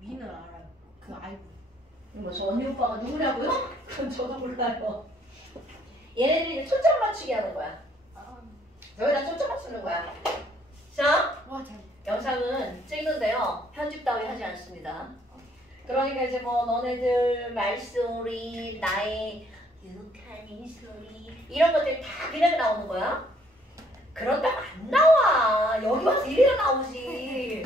미는 알아요. 그 아이고. 뭐 저 언니 오빠가 누구냐고요? 그건 저도 몰라요. 얘네들이 이제 초점 맞추기 하는 거야. 여기다 초점 맞추는 거야. 자, 와 잘. 영상은 찍는데요. 편집 따위 하지 않습니다. 그러니까 이제 뭐 너네들 말소리, 나의 유혹한 소리 이런 것들이 다 그냥 나오는 거야. 그런다고 안 나와. 여기 와서 이래야 나오지.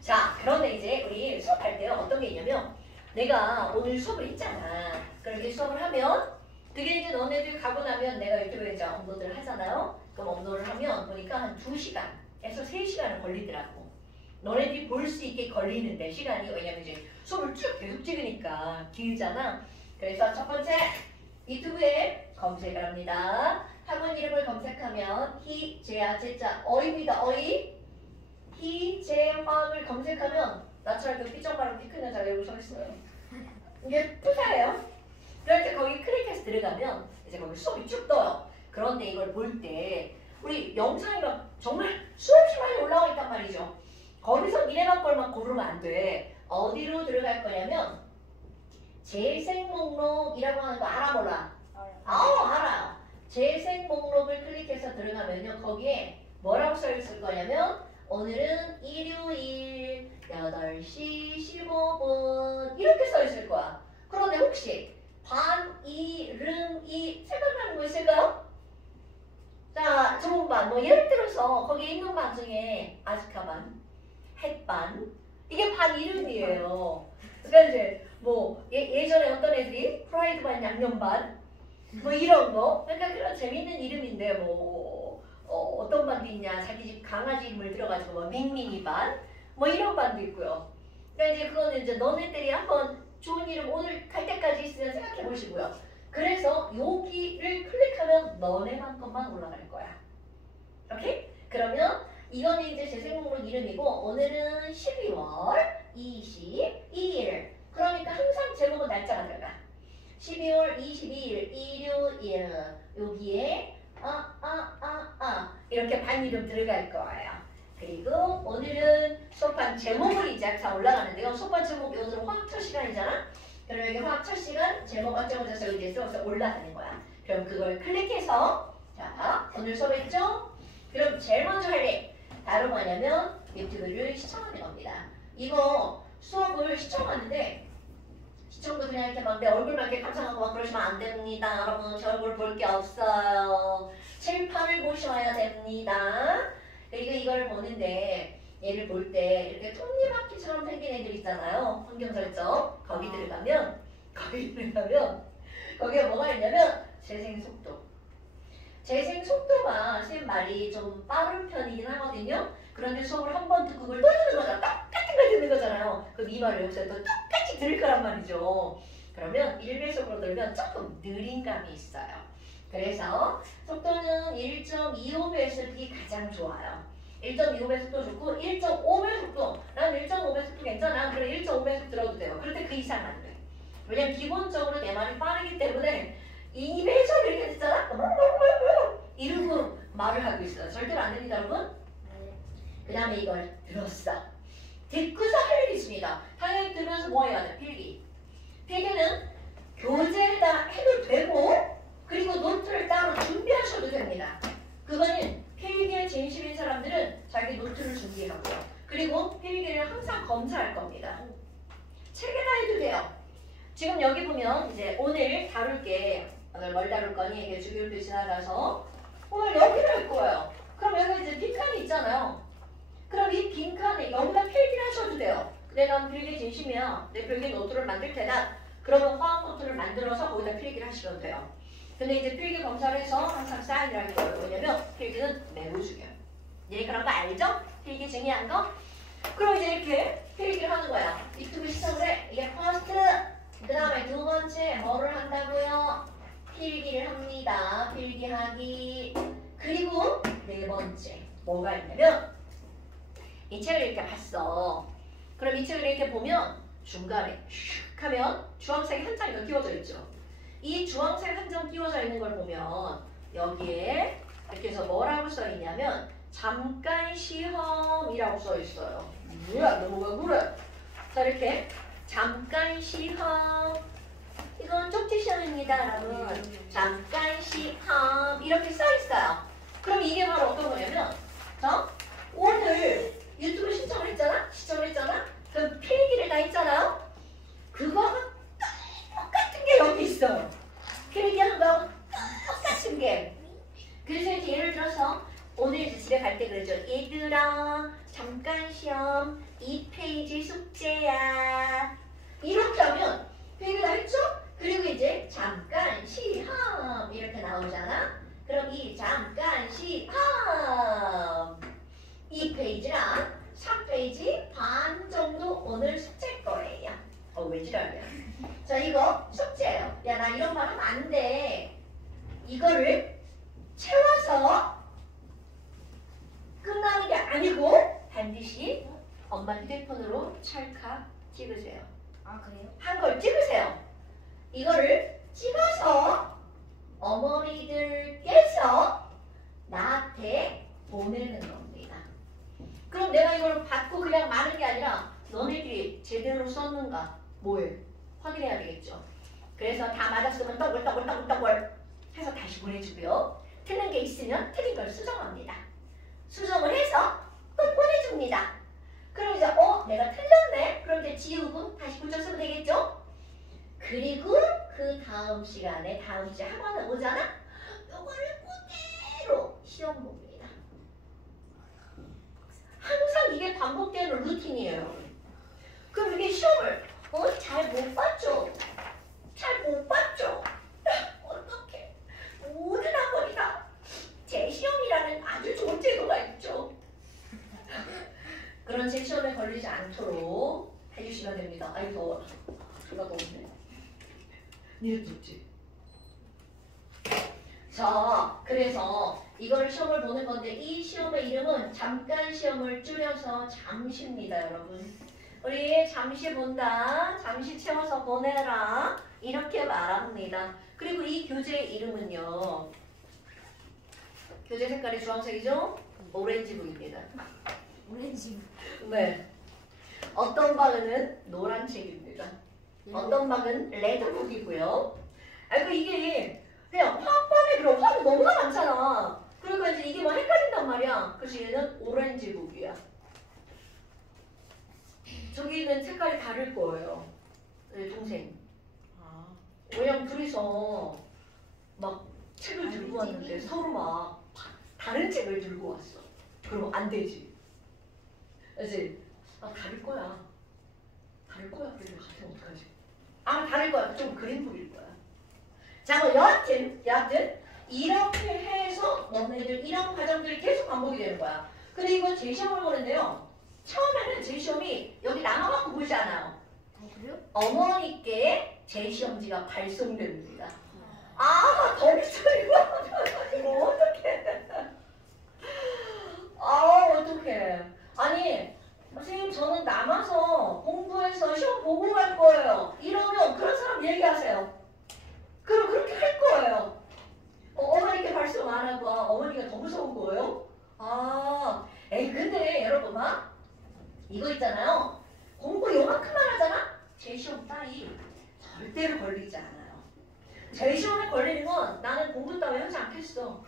자, 그런데 이제 우리 수업할 때요. 어떤 게 있냐면 내가 오늘 수업을 했잖아. 그렇게 수업을 하면 그게 이제 너네들 가고 나면 내가 유튜브에 이제 업로드를 하잖아요. 그럼 업로드를 하면 보니까 한 2시간에서 3시간은 걸리더라고. 너네들이 볼 수 있게 걸리는데 시간이 왜냐면 이제 수업을 쭉 계속 찍으니까 길잖아. 그래서 첫 번째 유튜브에 검색을 합니다. 학원 이름을 검색하면 희재야 제자 어입니다. 어이 희재화를 검색하면 나처럼 그 삐쩍마른 키 큰 여자가 여기 서 있어요. 이게 프사예요. 그럴 때 거기 클릭해서 들어가면 이제 거기 수업이 쭉 떠요. 그런데 이걸 볼 때 우리 영상이 막 정말 수없이 많이 올라와 있단 말이죠. 거기서 니네만 걸만 고르면 안 돼. 어디로 들어갈 거냐면 재생 목록이라고 하는 거 알아 몰라? 알아요. 재생 목록을 클릭해서 들어가면요. 거기에 뭐라고 써 있을 거냐면 오늘은 일요일 8시 15분 이렇게 써 있을 거야. 그런데 혹시 반, 이름이 생각나는 거 있을까요? 자, 좋은 반. 뭐 예를 들어서 거기 있는 반 중에 아즈카반, 햇반 이게 반 이름이에요. 그러니까 이제 뭐 예전에 어떤 애들이 프라이드 반, 양념 반 뭐 이런 거. 그러니까 그런 재밌는 이름인데 뭐 어떤 반도 있냐. 자기 집 강아지 이름을 들어가지고 뭐 밍밍이 반 뭐 이런 반도 있고요. 그러니까 이제 그거는 이제 너네들이 한번 좋은 이름 오늘 갈 때까지 있으면 생각해 보시고요. 그래서 여기를 클릭하면 너네만 것만 올라갈 거야. 오케이? 그러면 이거는 이제 재생 목록 이름이고 오늘은 12월 22일. 그러니까 항상 제목은 날짜가 들어가. 12월 22일 일요일 여기에 이렇게 반 이름 들어갈 거예요. 그리고 오늘은 수업반 제목을 이제 항상 올라가는데요. 수업반 제목이 오늘은 화학 첫 시간이잖아. 그럼 여기 화학 첫 시간 제목 어쩌고저쩌고 이제 써서 올라가는 거야. 그럼 그걸 클릭해서 자 오늘 수업했죠? 그럼 제일 먼저 할 일 바로 뭐냐면 유튜브를 시청하는 겁니다. 이거 수업을 시청하는데 시청도 그냥 이렇게 막 내 얼굴만 이렇게 감상하고 막 그러시면 안 됩니다. 여러분 제 얼굴 볼 게 없어요. 칠판을 보셔야 됩니다. 그리고 이걸 보는데 얘를 볼 때 이렇게 톱니바퀴처럼 생긴 애들 있잖아요. 환경 설정 거기 들어가면 거기에 뭐가 있냐면 재생 속도. 재생 속도가 선생님 말이 좀 빠른 편이긴 하거든요. 그런데 수업을 한 번 듣고 그걸 또 듣는 거잖아. 똑같은 걸 듣는 거잖아요. 그럼 이 말을 여기서 또 똑같이 들을 거란 말이죠. 그러면 1배속으로 들면 조금 느린 감이 있어요. 그래서 속도는 1.25배속이 가장 좋아요. 1.25배속도 좋고 1.5배속도 난 1.5배속도 괜찮아. 그럼 1.5배속 들어도 돼요. 그런데 그 이상 안 돼. 왜냐면 기본적으로 내 말이 빠르기 때문에 2배속 이렇게 듣잖아? 이러고 말을 하고 있어요. 절대로 안 됩니다, 여러분. 그 다음에 이걸 들었어. 듣고서 할 일이 있습니다. 당연히 들으면서 뭐 해야 돼? 필기. 필기는 교재에다 해도 되고 그리고 노트를 따로 준비하셔도 됩니다. 그거는 필기에 진심인 사람들은 자기 노트를 준비하고요. 그리고 필기를 항상 검사할 겁니다. 책에다 해도 돼요. 지금 여기 보면 이제 오늘 다룰 게 오늘 뭘 다룰 거니? 이게 주기율도 지나가서 오늘 여기를 할 거예요. 그럼 여기 이제 빈칸이 있잖아요. 그럼 이 빈칸에 여기다 필기를 하셔도 돼요. 근데 난 필기 진심이야. 내 필기 노트를 만들 테다. 그러면 화학 노트를 만들어서 거기다 필기를 하시면 돼요. 근데 이제 필기 검사를 해서 항상 사인을 할 거예요. 왜냐면 필기는 매우 중요해요. 예, 그런 거 알죠? 필기 중요한 거? 그럼 이제 이렇게 필기를 하는 거야. 유튜브 시청을 해. 이게 퍼스트. 그 다음에 두 번째 뭐를 한다고요? 필기를 합니다. 필기하기. 그리고 네 번째 뭐가 있냐면 이 책을 이렇게 봤어. 그럼 이 책을 이렇게 보면 중간에 슉 하면 주황색 한 장이 더 띄워져 있죠. 이 주황색 한 장 띄워져 있는 걸 보면 여기에 이렇게 해서 뭐라고 써 있냐면 잠깐 시험이라고 써 있어요. 뭐야, 너가 그래? 자, 이렇게 잠깐 시험. 이건 쪽지 시험입니다, 여러분. 잠깐 시험 이렇게 써 있어요. 그럼 이게 바로 어떤 거냐면, 오늘 유튜브 신청을 했잖아. 그럼 필기를 다 했잖아요. 그거랑 똑같은 게 여기 있어요. 필기한 거 똑같은 게. 그래서 이제 예를 들어서 오늘 이제 집에 갈 때 그러죠. 얘들아, 잠깐 시험 2페이지 숙제야. 이렇게 하면 필기 다 했죠? 그리고 이제 잠깐 시험 이렇게 나오잖아. 그럼 이 잠깐 시험 2페이지랑 3페이지 반 정도 오늘 숙제일 거예요. 왜 지랄이야? 자, 이거 숙제예요. 야, 나 이런 말 하면 안 돼. 이거를 채워서 끝나는 게 아니고 반드시 엄마 휴대폰으로 찰칵 찍으세요. 아 그래요? 한 걸 찍으세요. 이거를 찍어서 어머니들께서 나한테 보내는 겁니다. 그럼 내가 이걸 받고 그냥 마는 게 아니라 너네들이 제대로 썼는가 뭐해? 확인해야 되겠죠. 그래서 다 맞았으면 더블 해서 다시 보내주고요. 틀린 게 있으면 틀린 걸 수정합니다. 수정을 해서 또 보내줍니다. 그럼 이제 내가 틀렸네? 그럼 이제 지우고 다시 고쳐 쓰면 되겠죠? 그리고 그 다음 시간에 다음 주에 학원에 오잖아? 이거를 그대로 시험 봅니다. 항상 이게 반복되는 루틴이에요. 그럼 이게 시험을 잘 못 봤죠? 잘 못 봤죠? 어떡해. 모든 학원이 다 재시험이라는 아주 좋은 제도가 있죠. 그런 재시험에 걸리지 않도록 해주시면 됩니다. 아이 더워. 비가 더운데. 니네 덥지? 자, 그래서 이걸 시험을 보는 건데 이 시험의 이름은 잠깐 시험을 줄여서 잠시입니다, 여러분. 우리 잠시 본다, 잠시 채워서 보내라 이렇게 말합니다. 그리고 이 교재의 이름은요. 교재 색깔이 주황색이죠? 오렌지북입니다. 오렌지. 네. 어떤 방은 노란 책입니다. 어떤 방은 레드북이고요. 아이고 이게 그냥 화반에 들어 화가 너무나 많잖아. 그러니까 이제 이게 막 헷갈린단 말이야. 그래서 얘는 오렌지북이야. 저기는 색깔이 다를 거예요. 네, 동생. 왜냐면 둘이서 막 책을 들고 왔는데 서로 막 다른 책을 들고 왔어. 그럼 안 되지. 그치? 다를 거야. 다를 거야. 그래도 같으면 어떡하지? 다를 거야. 좀 그린북일 거야. 자, 뭐 여하튼 이렇게 해서 너네들 이런 과정들이 계속 반복이 되는 거야. 근데 이거 재시험을 보는데요. 처음에는 재시험이 여기 남아갖고 보지 않아요. 그래요? 어머니께 재시험지가 발송됩니다. 더 비싸 이거 어떡해. 어떡해. 아니 선생님 저는 남아서 공부해서 시험 보고 갈 거예요. 이러면 그런 사람 얘기하세요. 그럼 그렇게 할 거예요. 어머니께 발송 안 하고 어머니가 더 무서운 거예요? 근데 여러분 이거 있잖아요. 공부 요만큼만 하잖아? 재시험 따위 절대로 걸리지 않아요. 재시험에 걸리는 건 나는 공부 따위 하지 않겠어.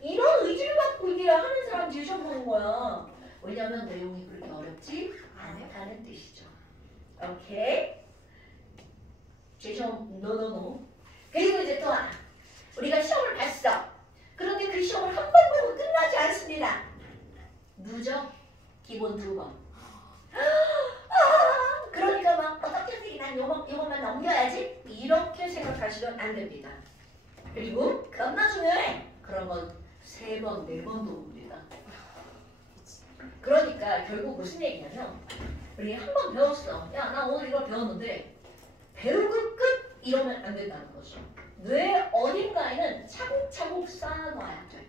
이런 의지를 갖고 이게 하는 사람 재시험 보는 거야. 왜냐면 내용이 그렇게 어렵지 않다는 뜻이죠. 오케이? 재시험 노노노. 그리고 이제 또 하나. 우리가 시험을 봤어. 그런데 그 시험을 한 번 보고 끝나지 않습니다. 누적 기본 2번. 그러니까 막 어떻게 난 요것만 넘겨야지 이렇게 생각하시면 안 됩니다. 그리고 겁나 중요해. 그런 건 3번, 4번도 옵니다. 그러니까 결국 무슨 얘기냐면 우리 한 번 배웠어. 야, 나 오늘 이걸 배웠는데 배우고 끝 이러면 안 된다는 거죠. 뇌 어딘가에는 차곡차곡 쌓아놔야 돼.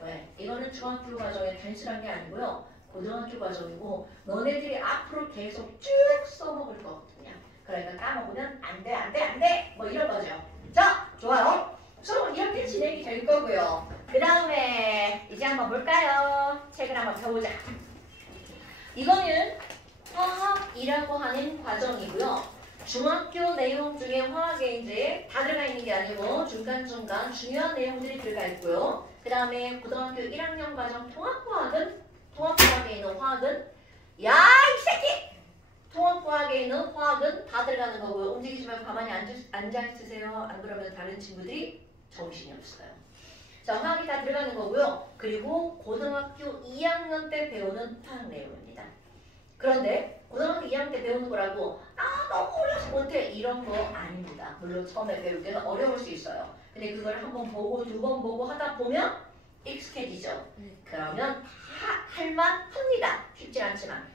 왜? 이거는 중학교 과정에 단순한 게 아니고요. 고등학교 과정이고 너네들이 앞으로 계속 쭉 써먹을 거거든요. 그러니까 까먹으면 안 돼. 뭐 이런 거죠. 자, 좋아요. 수업은 이렇게 진행이 될 거고요. 그 다음에 이제 한번 볼까요? 책을 한번 펴보자. 이거는 화학이라고 하는 과정이고요. 중학교 내용 중에 화학에 이제 다 들어가 있는 게 아니고 중간중간 중요한 내용들이 들어가 있고요. 그 다음에 고등학교 1학년 과정 통합과학에 있는 화학은 야 이 새끼! 통합과학에 있는 화학은 다 들어가는 거고요. 움직이지 말고 가만히 앉아있으세요. 안 그러면 다른 친구들이 정신이 없어요. 자, 화학이 다 들어가는 거고요. 그리고 고등학교 2학년 때 배우는 화학 내용입니다. 그런데 고등학교 2학년 때 배우는 거라고 너무 어려서 못해 이런 거 아닙니다. 물론 처음에 배울 때는 어려울 수 있어요. 근데 그걸 한 번 보고 두 번 보고 하다 보면 익숙해지죠. 그러면 다 할만합니다. 쉽진 않지만.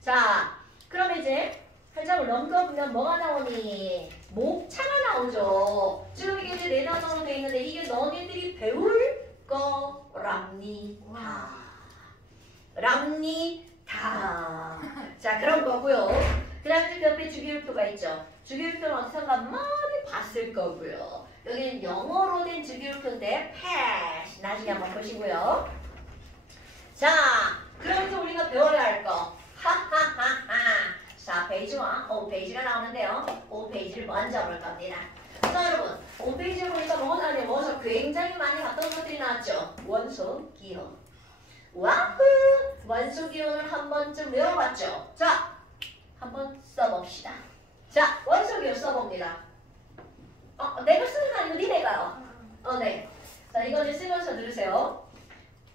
자, 그럼 이제 한 장을 넘겨보면 뭐가 나오니? 목차가 나오죠. 지금 이게 이제 4단어로 돼 있는데 이게 너네들이 배울 거랍니다. 랍니다. 자, 그런 거고요. 그 다음에 그 옆에 주기율표가 있죠. 주기율표는 어디선가 많이 봤을 거고요. 여기는 영어로 된 주기율표인데 패스 나중에 한번 보시고요. 자, 그러면서 우리가 배워야 할 거. 하하하하. 4페이지와 5페이지가 나오는데요. 5페이지를 먼저 볼 겁니다. 자, 여러분 5페이지에 보니까 뭐가 나오냐? 원소 굉장히 많이 봤던 것들이 나왔죠. 원소 기호. 와후! 원소 기호를 한 번쯤 외워봤죠. 자, 한번 써봅시다. 자, 원소 기호 써봅니다. 내가 쓰는 거 아니고 니네가요. 네. 자, 이거는 쓰면서 들으세요.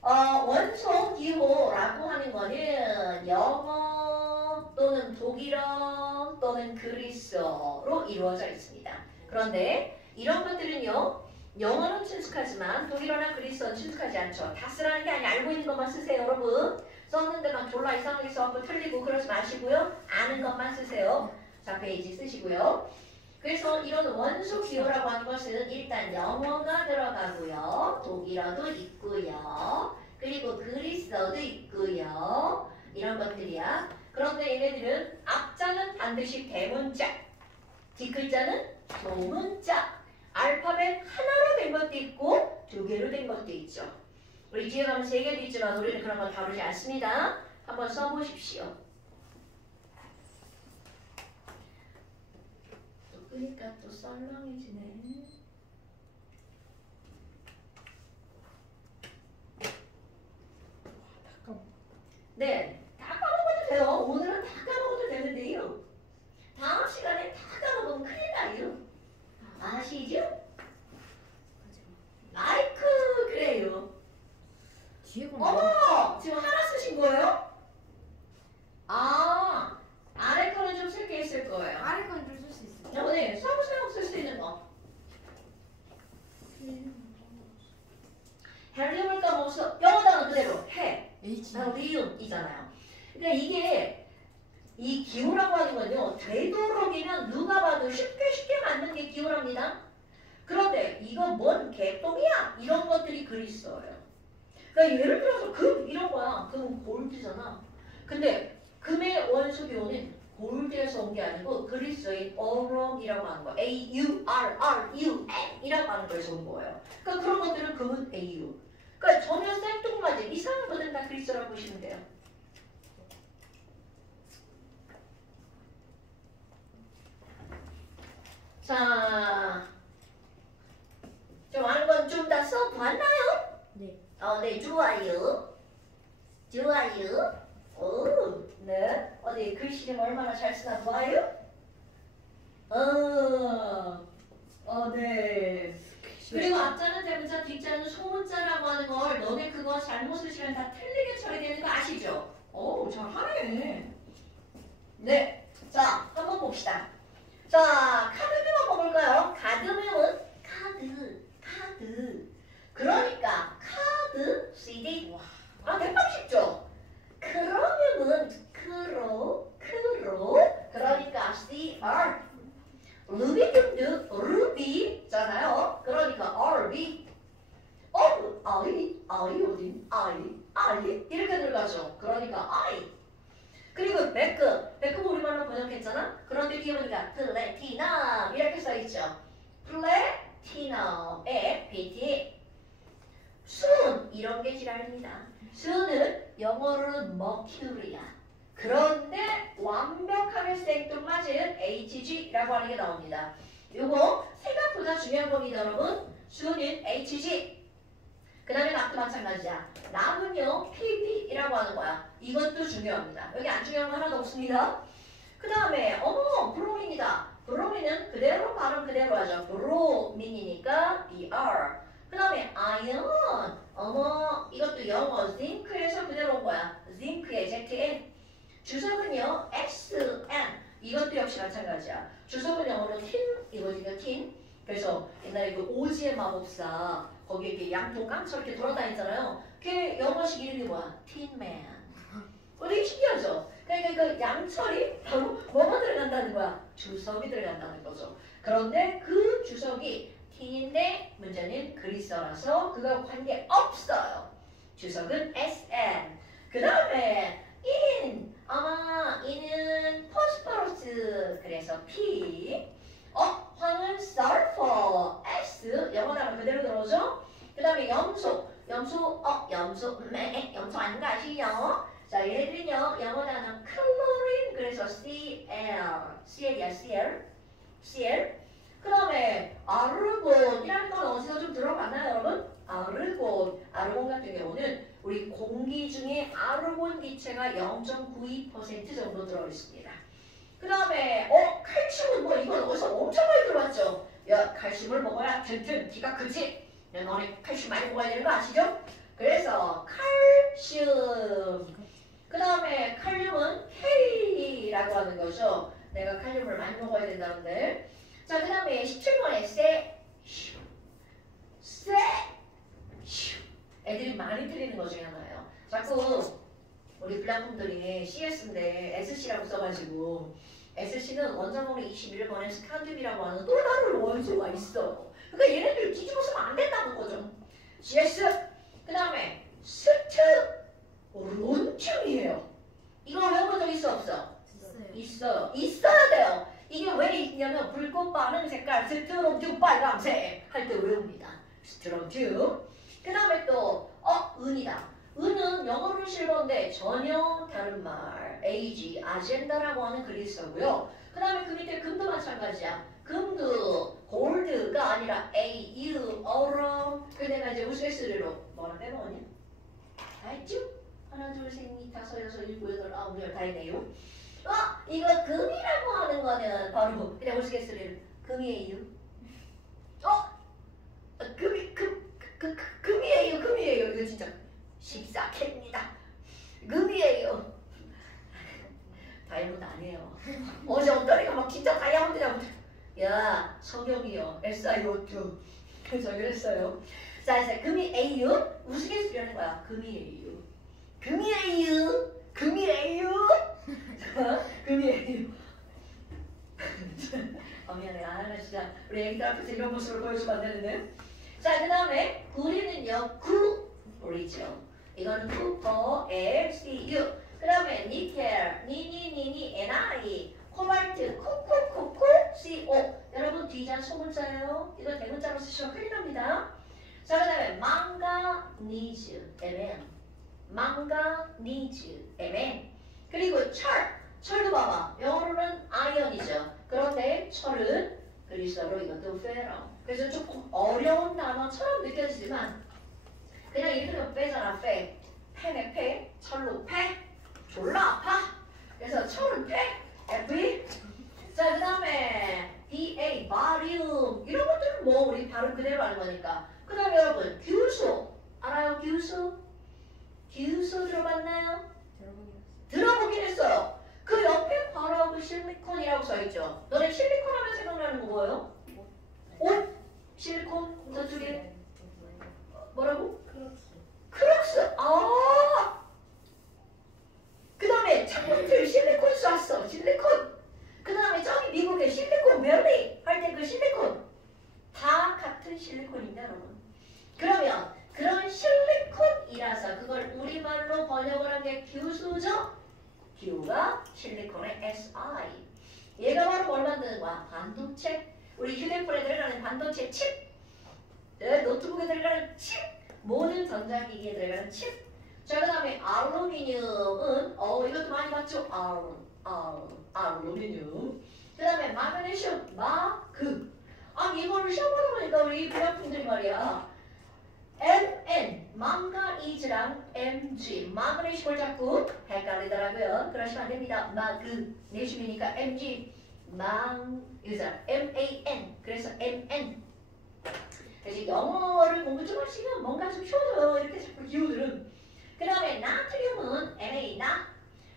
원소 기호라고 하는 거는 영어 또는 독일어 또는 그리스어로 이루어져 있습니다. 그런데 이런 것들은요, 영어는 친숙하지만 독일어나 그리스어는 친숙하지 않죠. 다 쓰라는 게 아니라 알고 있는 것만 쓰세요, 여러분. 썼는데 막 졸라 이상하게 써갖고 틀리고 그러지 마시고요. 아는 것만 쓰세요. 자, 페이지 쓰시고요. 그래서 이런 원소 기호라고 하는 것은 일단 영어가 들어가고요. 독일어도 있고요. 그리고 그리스어도 있고요. 이런 것들이야. 그런데 얘네들은 앞자는 반드시 대문자, 뒷글자는 소문자, 알파벳 하나로 된 것도 있고 두 개로 된 것도 있죠. 우리 뒤에 가면 세 개도 있지만 우리는 그런 건 다루지 않습니다. 한번 써보십시오. 그러니까 또 썰렁해지네. 네, 다 까먹어도 돼요. 오늘은 다 까먹어도 되는데요. 다음 시간에 다 까먹으면 큰일 나요. 아시죠? 아이쿠, 그래요. 뒤에 건 어머, 지금 하나 쓰신 거예요? 아래 거는 좀 쓸게 있을 거예요. 아래 건 좀 쓸 수 있어요. 네, 사무실하고 쓸 수 있는 거. 헬륨을 까먹어서 영어 단어 그대로 해. 리움이잖아요. 그러니까 이게 이 기호라고 하는 건요, 되도록이면 누가 봐도 쉽게 만든 게 기호랍니다. 그런데 이거 뭔 개똥이야? 이런 것들이 글이 있어요. 그러니까 예를 들어서 금 이런 거야. 금은 골드잖아. 근데 금의 원소 기호는 골드에서 온 게 아니고 그리스어인 어럼이라고 하는 거. AURRUM이라고 하는 거에서 온 거예요. 그러니까 그런 것들은 금은 AU. 그러니까 전혀 생뚱맞은 이상한 것들은 다 그리스어라고 보시면 돼요. 자, 좀 아는 건 좀 다 써봤나요? 네. 네, 좋아요. 좋아요. 오, 네. 어디 글씨 좀 얼마나 잘 쓰나 봐요? 네. 그리고 앞자는 대문자, 뒷자는 소문자라고 하는 걸 너네 그거 잘못 쓰시면 다 틀리게 처리되는 거 아시죠? 오, 잘하네. 네. 자, 한번 봅시다. 자, 카드뮴 한번 볼까요? 카드뮴은 카드. 그러니까 카드, CD. 대박 쉽죠? 그러면은 크로. 그러니까 CR. 루비균도 루비잖아요. 그러니까 RB. 아이오딘, I 이렇게 들어가죠. 그러니까 I. 그리고 백급 우리말로 번역했잖아. 그런데 뒤에 보니까 플래티넘 이렇게 써있죠. T놈의 PT. soon 이런 게 지랄입니다. soon은 영어로는 mercury야. 그런데 완벽하게 생뚱맞은 HG라고 하는 게 나옵니다. 요거 생각보다 중요한 겁니다, 여러분. soon은 HG. 그 다음에 납도 마찬가지야. 납은요, PP이라고 하는 거야. 이것도 중요합니다. 여기 안 중요한 거 하나도 없습니다. 그 다음에 어머, 브로민이다. 브로민은 그대로 발음 그대로 하죠. 브로민이니까 BR. 그 다음에 아이언. 어머, 이것도 영어 zin크에서 그대로 온 거야. zinc의 ZN. 주석은요, SN. 이것도 역시 마찬가지야. 주석은 영어로 틴이거든요, 틴. 그래서 옛날에 그 오지의 마법사 거기에 이렇게 양통 깡처럼 이렇게 돌아다니잖아요. 그게 영어식 이름이 뭐야? 틴맨. 되게 신기하죠? 그러니까 그 양철이 바로 뭐가 들어간다는 거야? 주석이 들어간다는 거죠. 그런데 그 주석이 틴인데 문제는 그리스어라서 그거 관계 없어요. 주석은 SN. 그 다음에 in. 아마 in은 포스퍼러스. 그래서 P. 황은 sulfur. S. 영어 단어 그대로 들어오죠? 그 다음에 염소. 염소 아닌가 아시죠? 자, 얘네들은요, 영어 단어 chlorine. 그래서 CL이야, CL. 그 다음에 아르곤이라는 건 어디서 좀 들어봤나요, 여러분? 아르곤 같은 경우는 우리 공기 중에 아르곤 기체가 0.92% 정도 들어있습니다. 그 다음에 칼슘은 뭐 이건 어디서 엄청 많이 들어봤죠? 야, 칼슘을 먹어야 튼튼 키가 크지? 야, 너네 칼슘 많이 먹어야 되는 거 아시죠? 그래서 칼슘. 그 다음에 칼륨은 K라고 하는 거죠. 내가 칼륨을 많이 먹어야 된다는데. 자, 그 다음에 17번에 애들이 많이 틀리는 것 중에 하나예요. 자꾸 우리 불량품들이 CS인데 SC라고 써가지고 SC는 원자번호 21번에 스칸듐이라고 하는 또 다른 원소가 있어요. 그러니까 얘네들 뒤집어 쓰면 안 된다는 거죠. CS. 그 다음에 론튬이에요. 이거 외워본 적 있어 없어? 있어요. 있어야 돼요. 이게 왜 있냐면 불꽃 반응 색깔 스트론튬 빨강색 할 때 외웁니다. 스트론튬. 그 다음에 또 은이다. 은은 영어로 실버인데 전혀 다른 말. AG, 아젠다라고 하는 그리스어고요. 그 다음에 그 밑에 금도 마찬가지야. 금도 골드가 아니라 AU, 얼음. 그 내가 이제 우스갯소리로 뭐라 빼먹었냐? 다 했죠? 하나, 둘, 셋, 넷, 다섯, 여섯, 일곱, 여덟, 아홉, 열 다 했네요. 이거 금이라고 하는 거는 바로 그냥 우스갯소리로 금이에요. 금이에요. 이거 진짜 14K입니다. 금이에요. 다이아몬드 아니에요. 어제 어떠니까 막 진짜 다이아몬드냐고. 야, 성경이요. SIO2. 그래서 그랬어요. 자, 이제 금이에요. 우스갯소리하는 거야. 금이에요. 금이에요. 미안해. 나 진짜 우리 애기들 앞에서 이런 모습을 보여주면 안 되는데. 자, 그 다음에 구리는요. 구리죠. 이거는 쿠퍼, LCU. 그 다음에 니켈, 니니, NI. 코발트, 코코코코, CO. 여러분 뒤자 소문자예요. 이거 대문자로 쓰시면 큰일 납니다. 자, 그 다음에 망가니즈, MN. 망가니즈, MN. 그리고 철도 봐봐. 영어로는 아이언이죠. 그런데 철은 그리스어로 이것도 페로. 그래서 조금 어려운 단어처럼 느껴지지만 그냥 이름은 빼잖아. 패네 패. 철로 패. 졸라 아파. 그래서 철은 패. FE. 자, 그 다음에 BA, 바리움. 이런 것들은 뭐 우리 발음 그대로 하는 거니까. 그 다음에 여러분 규소. 알아요? 규소 들어봤나요? 들어보긴 했어요. 그 옆에 바로 그 실리콘이라고 써있죠. 너네 실리콘 하면 생각나는 거 뭐예요? 옷? 실리콘? 저쪽에 뭐라고? 크록스. 그 다음에 창문틀 실리콘 쐈어. 실리콘. 그 다음에 저기 미국의 실리콘 밸리 할 때 그 실리콘. 다 같은 실리콘입니다, 여러분. 그러면 그런 실리콘이라서 그걸 우리말로 번역을 한 게 규수죠? 규가 실리콘의 SI. 얘가 바로 뭘 만드는 거야? 반도체. 우리 휴대폰에 들어가는 반도체 칩. 노트북에 들어가는 칩, 모든 전자기기에 들어가는 칩. 자, 그 다음에 알루미늄은 이것도 많이 봤죠? 알루미늄. 그 다음에 마그네슘, 마그. 이거를 시험 보다 보니까 우리 부학생들이 말이야. Mn, 망가니즈랑 Mg, 마그네슘을 자꾸 헷갈리더라고요. 그러시면 안 됩니다. 마그네슘이니까 Mg, MAN, 그래서 MN. 그래서 영어를 공부 좀 하시면 뭔가 좀 쉬워져요. 이렇게 자꾸 기호들은. 그 다음에 나트륨은 Na, 나.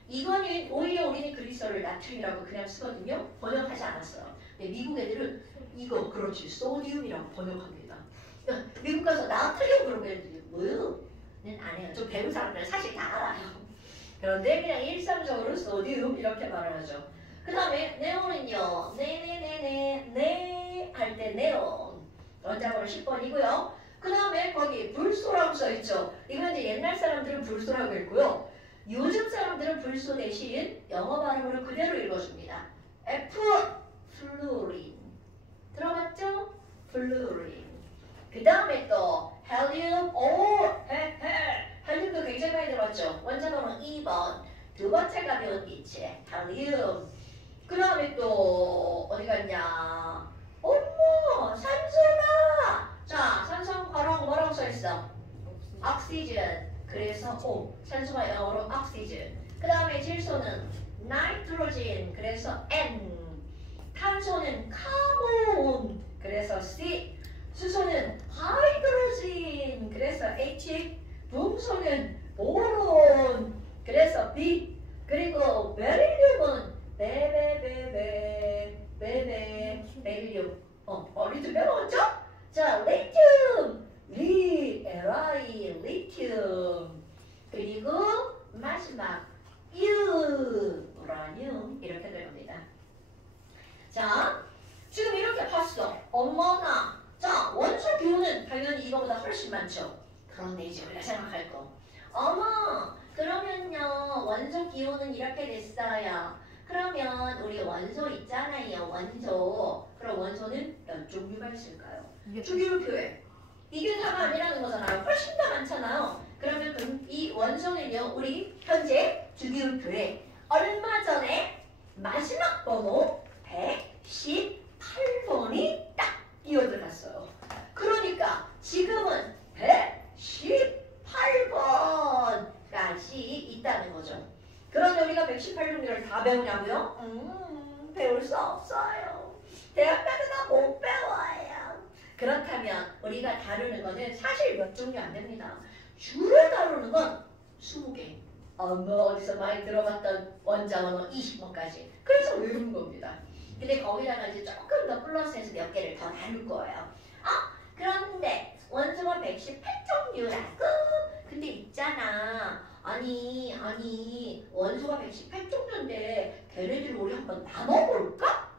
이거는 오히려 우리는 그리스어를 나트륨이라고 그냥 쓰거든요. 번역하지 않았어요. 근데 미국 애들은 이거 그렇지 소디움이라고 번역합니다. 미국 가서 나트륨 그러면 애들이 뭐요?는 안 해요. 좀 배운 사람들은 사실 다 알아요. 그런데 그냥 일상적으로 소디움 이렇게 말을 하죠. 그 다음에 네온은요. 네 할 때 네온. 원자번호 10번이고요. 그 다음에 거기 불소라고 써있죠. 이건 이제 옛날 사람들은 불소라고 했고요. 요즘 사람들은 불소 대신 영어 발음으로 그대로 읽어줍니다. F, 플루린. 들어봤죠? 플루린. 그 다음에 또 헬륨, 헬륨도 굉장히 많이 들어봤죠. 원자번호 2번. 두 번째가 배운 이체, 헬륨. 그 다음에 또 어디 갔냐? 어머, 산소다. 자, 산소 바로 뭐라고 써있어? 옥시즌. 그래서 산소가 영어로 옥시즌. 그 다음에 질소는 나이트로진. 그래서 N. 탄소는 카본. 그래서 C. 수소는 하이드로진. 그래서 H. 붕소는 보론. 그래서 B. 그리고 베릴륨은 베릴륨. 리튬 배웠죠? 자, 리튬. 리튬. 그리고 마지막 우라늄. 이렇게 될 겁니다. 자, 지금 이렇게 봤어. 어머나. 자, 원소 기호는 당연히 이거보다 훨씬 많죠. 그런데 이제 우리가 생각할 거. 어머, 그러면요. 원소 기호는 이렇게 됐어요. 그러면 우리 원소 있잖아요. 원소. 그럼 원소는 몇 종류가 있을까요? 주기율표에. 이게 다가 아니라는 거잖아요. 훨씬 더 많잖아요. 그러면 이 원소는요. 우리 현재 주기율표에 얼마 전에 마지막 번호 118번이 딱 이어들어갔어요. 그러니까 지금은 118번까지 있다는 거죠. 그런데 우리가 118종류를 다 배우냐고요? 배울 수 없어요. 대학 가서 다 못 배워요. 그렇다면 우리가 다루는 거는 사실 몇 종류 안 됩니다. 주로 다루는 건 20개. 어디서 많이 들어봤던 원자번호 20번까지. 그래서 외우는 겁니다. 근데 거기다가 이제 조금 더 플러스해서 몇 개를 더 다룰 거예요. 그런데 원소가 118종류라고? 근데 있잖아. 아니 원소가 118종류인데 걔네들 우리 한번 나눠볼까?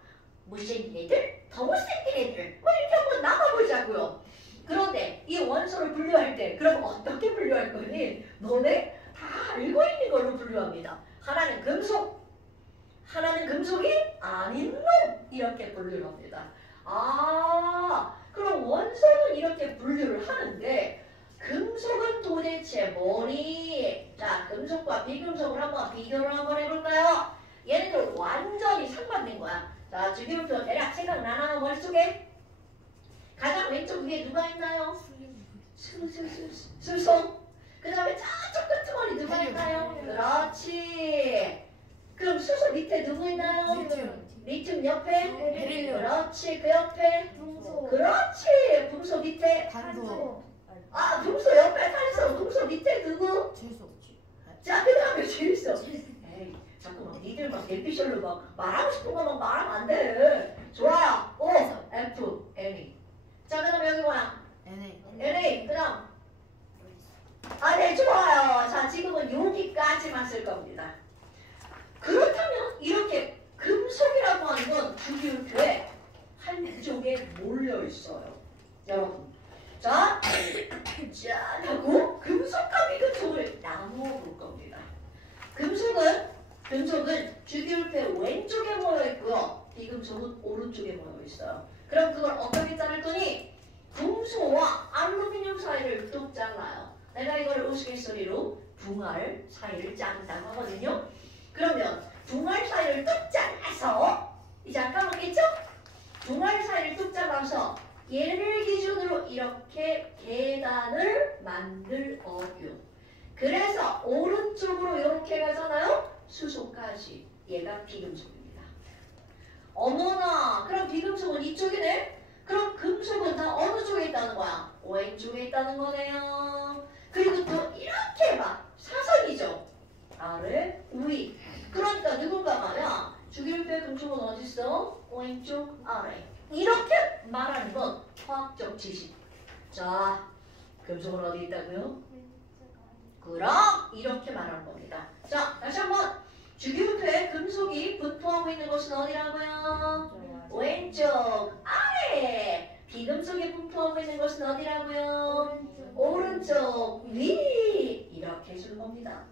못생긴 애들? 더 못생긴 애들? 이렇게 한번 나눠보자고요. 그런데 이 원소를 분류할 때 그럼 어떻게 분류할 거니? 너네 다 알고 있는 걸로 분류합니다. 하나는 금속, 하나는 금속이 아닌 놈 이렇게 분류를 합니다. 그럼 원소는 이렇게 분류를 하는데 금속은 도대체 뭐니? 자, 금속과 비금속을 한번 비교를 한번 해볼까요? 얘네들 완전히 상반된 거야. 자, 주기율표 대략 생각나나요? 머릿속에? 가장 왼쪽 위에 누가 있나요? 수소. 그 다음에 저쪽 끝머리 누가 있나요? 그렇지. 그럼 수소 밑에 누구 있나요? 리튬 옆에? 베릴륨. 그렇지. 그 옆에? 붕소. 그렇지. 붕소 밑에? 탄소. 붕소 옆에 탄소. 붕소 밑에 누구? 질소. 자, 그 다음에 질소. 에이, 잠깐만. 니들 막 뇌피셜로 막 말하고 싶은 거 막 말하면 안 돼. 좋아요. O, F, N. 자, 그 다음에 여기 뭐야? NA. 그 다음. 네, 좋아요. 자, 지금은 여기까지만 쓸 겁니다. 그렇다면 이렇게 금속이라고 하는 건 주기율표에 한쪽에 몰려 있어요. 여러분. 자, 하고 금속과 비금속을 나누어 볼 겁니다. 금속은 주기율표의 왼쪽에 모여 있고요. 비금속은 오른쪽에 모여 있어요. 그럼 그걸 어떻게 자를 거니? 붕소와 알루미늄 사이를 뚝 잘라요. 내가 이걸 우스갯소리로 붕알 사이를 자른다고 하거든요. 그러면 붕알 사이를 뚝 잘라서 이제 아까 보겠죠? 붕알 사이를 뚝 잘라서 얘를 기준으로 이렇게 계단을 만들어요. 그래서 오른쪽으로 이렇게 가잖아요. 수소까지. 얘가 비금속입니다. 어머나, 그럼 비금속은 이쪽이네? 그럼 금속은 다 어느 쪽에 있다는 거야? 왼쪽에 있다는 거네요. 그리고 또 이렇게 봐. 사선이죠. 아래, 위. 그러니까 누군가가 야, 주기율표의 금속은 어디 있어? 왼쪽, 아래. 이렇게 말하는 건 화학적 지식. 자, 금속은 어디 있다고요? 그럼 이렇게 말하는 겁니다. 자, 다시 한번. 주기율표에 금속이 분포하고 있는 곳은 어디라고요? 왼쪽 아래. 비금속이 분포하고 있는 곳은 어디라고요? 오른쪽 위. 이렇게 해주는 겁니다.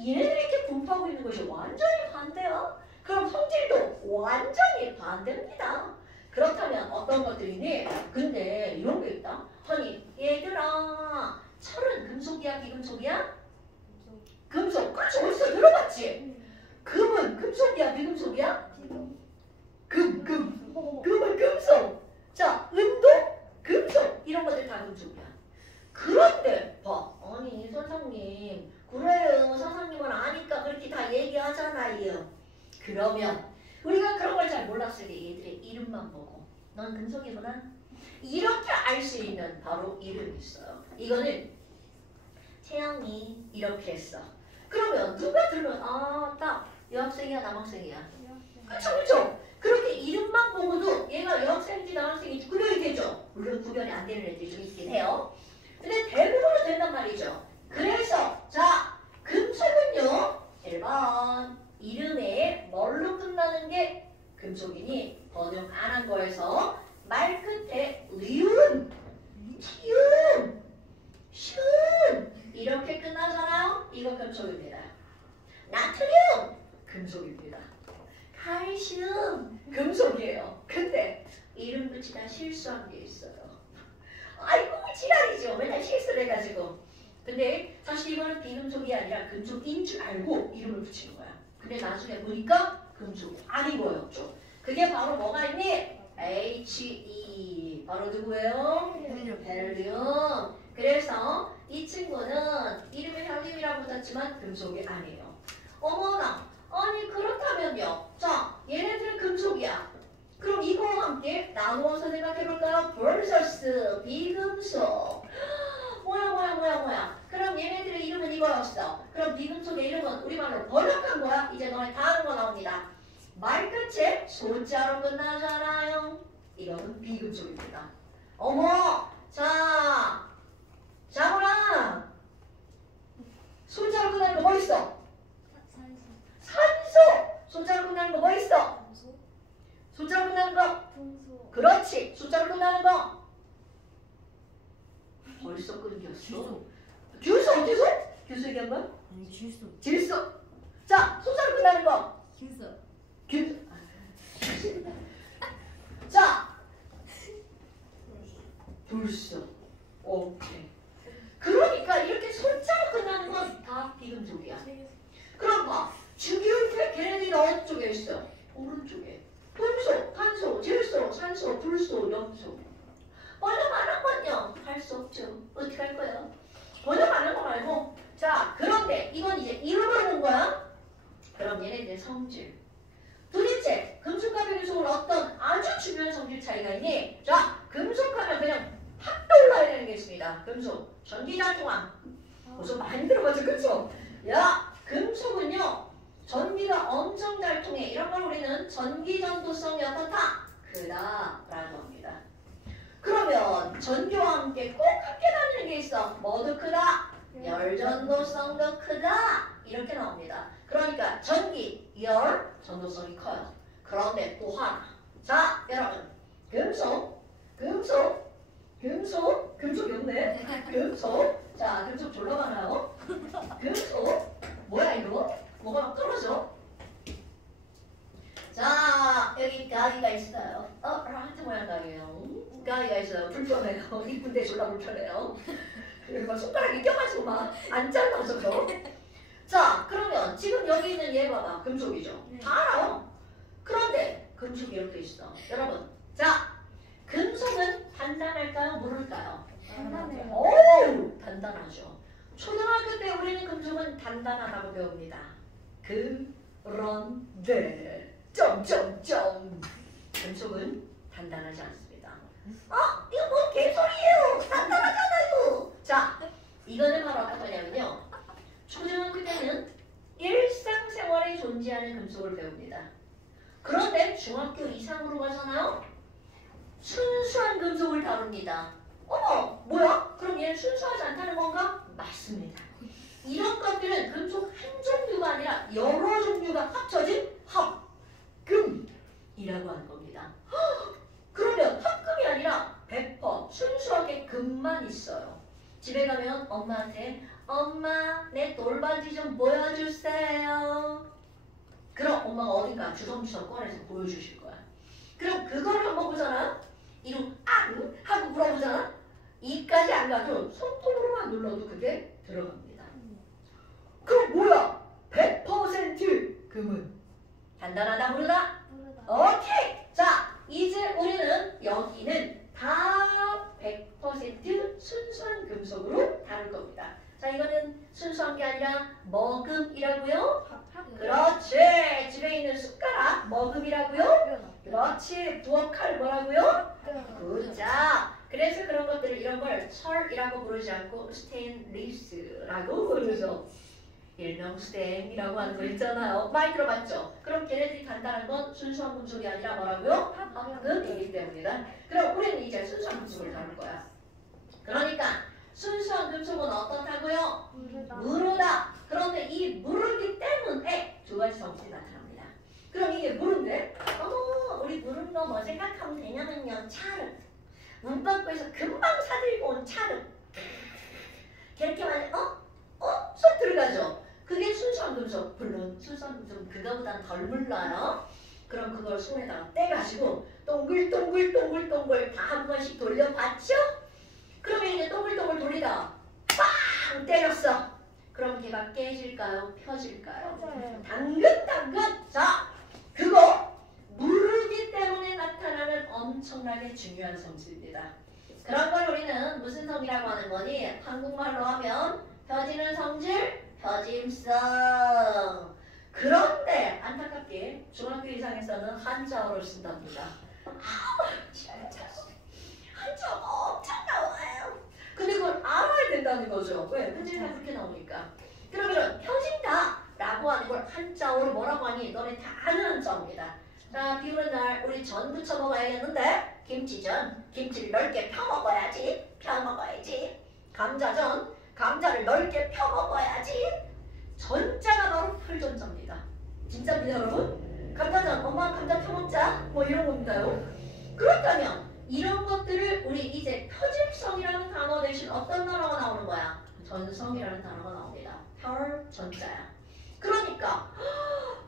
얘네들이 이렇게 분포하고 있는 것이 완전히 반대야. 그럼 성질도 완전히 반대입니다. 그렇다면 어떤 것들이니? 근데 이런 게 있다. 아니 얘들아, 철은 금속이야 비금속이야? 금속. 그렇지, 어디서 들어봤지? 금은 금속이야 비금속이야? 금은 금속. 자, 은도 금속. 이런 것들 다 금속이야. 그런데 봐, 아니 선생님, 그래요, 선생님은 아니까 그렇게 다 얘기하잖아요. 그러면 우리가 그런 걸 잘 몰랐을 때 얘들의 이름만 보고 넌 금속이구나 이렇게 알 수 있는 바로 이름이 있어요. 이거는 채영이 이렇게 했어. 그러면 누가 들으면 아, 딱 여학생이야 남학생이야. 그쵸 그쵸. 그렇게 이름만 보고도 얘가 여학생인지 남학생인지 구별이 되죠. 물론 구별이 안 되는 애들이 좀 있긴 해요. 근데 대부분은 된단 말이죠. 그래서 자, 금속은요 1번 이름에 뭘로 끝나는 게 금속이니 번역 안 한 거에서 말 끝에 리움, 티움, 슌 이렇게 끝나잖아요. 이거 금속입니다. 나트륨 금속입니다. 칼슘 금속이에요. 근데 이름 붙이다 실수한 게 있어요. 아이고 지랄이죠. 맨날 실수를 해가지고. 근데 사실 이거는 비금속이 아니라 금속인 줄 알고 이름을 붙이는 거야. 근데 나중에 보니까 금속이 아닌 거였죠. 그게 바로 뭐가 있니? He. 바로 누구예요? 헬륨. 그래서 이 친구는 이름이 헬륨이라고 붙었지만 금속이 아니에요. 어머나, 아니 그렇다면요. 자, 얘네들은 금속이야. 그럼 이거와 함께 나누어서 생각해볼까요? vs 비금속. 뭐야. 그럼 얘네들의 이름은 이거였어. 그럼 비금속의 이름은 우리말로 번역한 거야. 이제 너네 다 아는 거 나옵니다. 말 끝에 소자로 끝나잖아요. 이거는 비금속입니다. 어머, 자, 자구나. 소자로 끝나는 거 뭐 있어? 산소. 소자로 끝나는 거 뭐 있어? 소자로 끝나는 거? 그렇지. 숫자로 끝나는 거? 벌써 끊겼어. 규수 어디서? 규수 얘기한 거야? 아니 질소. 질소. 자, 숫자로 끝나는 거? 규소. 규수. 자, 불소. 오케이. 그러니까 이렇게 숫자로 끝나는 건 다 비금속이야. 그럼 봐. 주기율표에 걔네들이 어느 쪽에 있어? 오른쪽에. 금속, 탄소, 질소, 산소, 불소, 염소. 번역 안 한 건요? 할 수 없죠. 어떻게 할 거예요? 번역 안 한 거 말고. 자, 그런데 이건 이제 이름을 하는 거야. 그럼 얘네들의 성질. 도대체 금속과 비금속은 어떤 아주 중요한 성질 차이가 있니? 자, 금속하면 그냥 확 떠올라야 되는 게 있습니다. 금속, 전기자동화. 무슨 많이 들어봤죠, 금속? 야, 금속은요. 전기가 엄청 잘 통해. 이런 걸 우리는 전기전도성이 어떻다? 크다라는 겁니다. 그러면 전기와 함께 꼭 함께 다니는 게 있어. 뭐도 크다? 열전도성도 크다. 이렇게 나옵니다. 그러니까 전기, 열, 전도성이 커요. 그런데 또 하나. 자, 여러분. 금속이 없네. 금속. 자, 금속 졸라 많아요. 금속. 뭐야 이거? 뭐가 막 떨어져? 자, 여기 가위가 있어요. 라운드 모양 가위예요. 가위가 있어요. 불편해요. 이쁜데 졸라 불편해요. 그리고 막 손가락이 껴가지고 막 안 잘라져서. 자, 그러면 지금 여기 있는 얘 봐봐. 금속이죠. 다 알아요. 그런데 금속이 이렇게 있어. 여러분, 자, 금속은 단단할까요? 무를까요? 단단해요. 오, 단단하죠. 초등학교 때 우리는 금속은 단단하다고 배웁니다. 그런데 점점점 금속은 단단하지 않습니다. 이거 뭔 개소리예요? 단단하잖아요. 자, 이거는 바로 어떤 거냐면요. 초등학교 때는 일상생활에 존재하는 금속을 배웁니다. 그런데 중학교 이상으로 가잖아요. 순수한 금속을 다룹니다. 어머, 뭐야? 그럼 얘는 순수하지 않다는 건가? 맞습니다. 이런 것들은 금속 한 종류가 아니라 여러 종류가 합쳐진 합금이라고 하는 겁니다. 그러면 합금이 아니라 100% 순수하게 금만 있어요. 집에 가면 엄마한테 엄마 내 돌반지 좀 보여주세요. 그럼 엄마가 어딘가 주섬주섬 꺼내서 보여주실 거야. 그럼 그걸 한번 보잖아. 이로 앙 하고 물어보잖아. 이까지 안 가도 손톱으로만 눌러도 그게 들어갑니다. 그럼 뭐야? 100% 금은 단단하다 무르다? 오케이. 자, 이제 우리는 여기는 다 100% 순수한 금속으로 다룰 겁니다. 자, 이거는 순수한 게 아니라 머금이라고요. 그렇지. 집에 있는 숟가락 머금이라고요. 그렇지. 부엌칼 뭐라고요? 굿자. 그래서 그런 것들을 이런 걸 철이라고 부르지 않고 스테인리스라고 부르죠. 일명 스테인이라고 하는 거 있잖아요. 많이 들어봤죠? 그럼 걔네들이 단단한 건 순수한 금속이 아니라 뭐라고요? 합금이기 때문이다. 그럼 우리는 이제 순수한 금속을 다룰 거야. 그러니까 순수한 금속은 어떻다고요? 무르다. 그런데 이 무르기 때문에 두 가지 성질이 나타납니다. 그럼 이게 무른데? 우리 무른 거 뭐 생각하면 되냐면요. 차르. 문방구에서 금방 사들고 온 차르. 이렇게 말해, 쏙 들어가죠? 그게 순수한 금속. 물론 순수한 금속은 그거보단 덜 물러요. 그럼 그걸 손에다가 떼가지고 동글동글 다 한 번씩 돌려봤죠? 그러면 이제 동글동글 돌리다 빵 때렸어. 그럼 걔가 깨질까요? 펴질까요? 당근. 자, 그거 무르기 때문에 나타나는 엄청나게 중요한 성질입니다. 그런 걸 우리는 무슨 성이라고 하는 거니? 한국말로 하면 펴지는 성질, 펴짐성. 그런데 안타깝게 중학교 이상에서는 한자어를 쓴답니다. 진짜 한자어가 엄청 나와요. 근데 그걸 알아야 된다는 거죠. 왜? 문제가 그렇게 나오니까. 그러면 펴진다 라고 하는 걸 한자어로 뭐라고 하니? 너네 다 아는 한자어입니다. 자, 비 오는 날 우리 전 부쳐 먹어야겠는데 김치전, 김치를 넓게 펴 먹어야지. 펴 먹어야지. 감자전, 감자를 넓게 펴 먹어야지. 전자가 바로 펼전자입니다. 진짜입니다, 여러분? 감자전, 엄마 감자 펴 먹자. 뭐 이런 겁니다요. 그렇다면 이런 것들을 우리 이제 표질성이라는 단어 대신 어떤 단어가 나오는 거야? 전성이라는 단어가 나옵니다. 펼전자야. 그러니까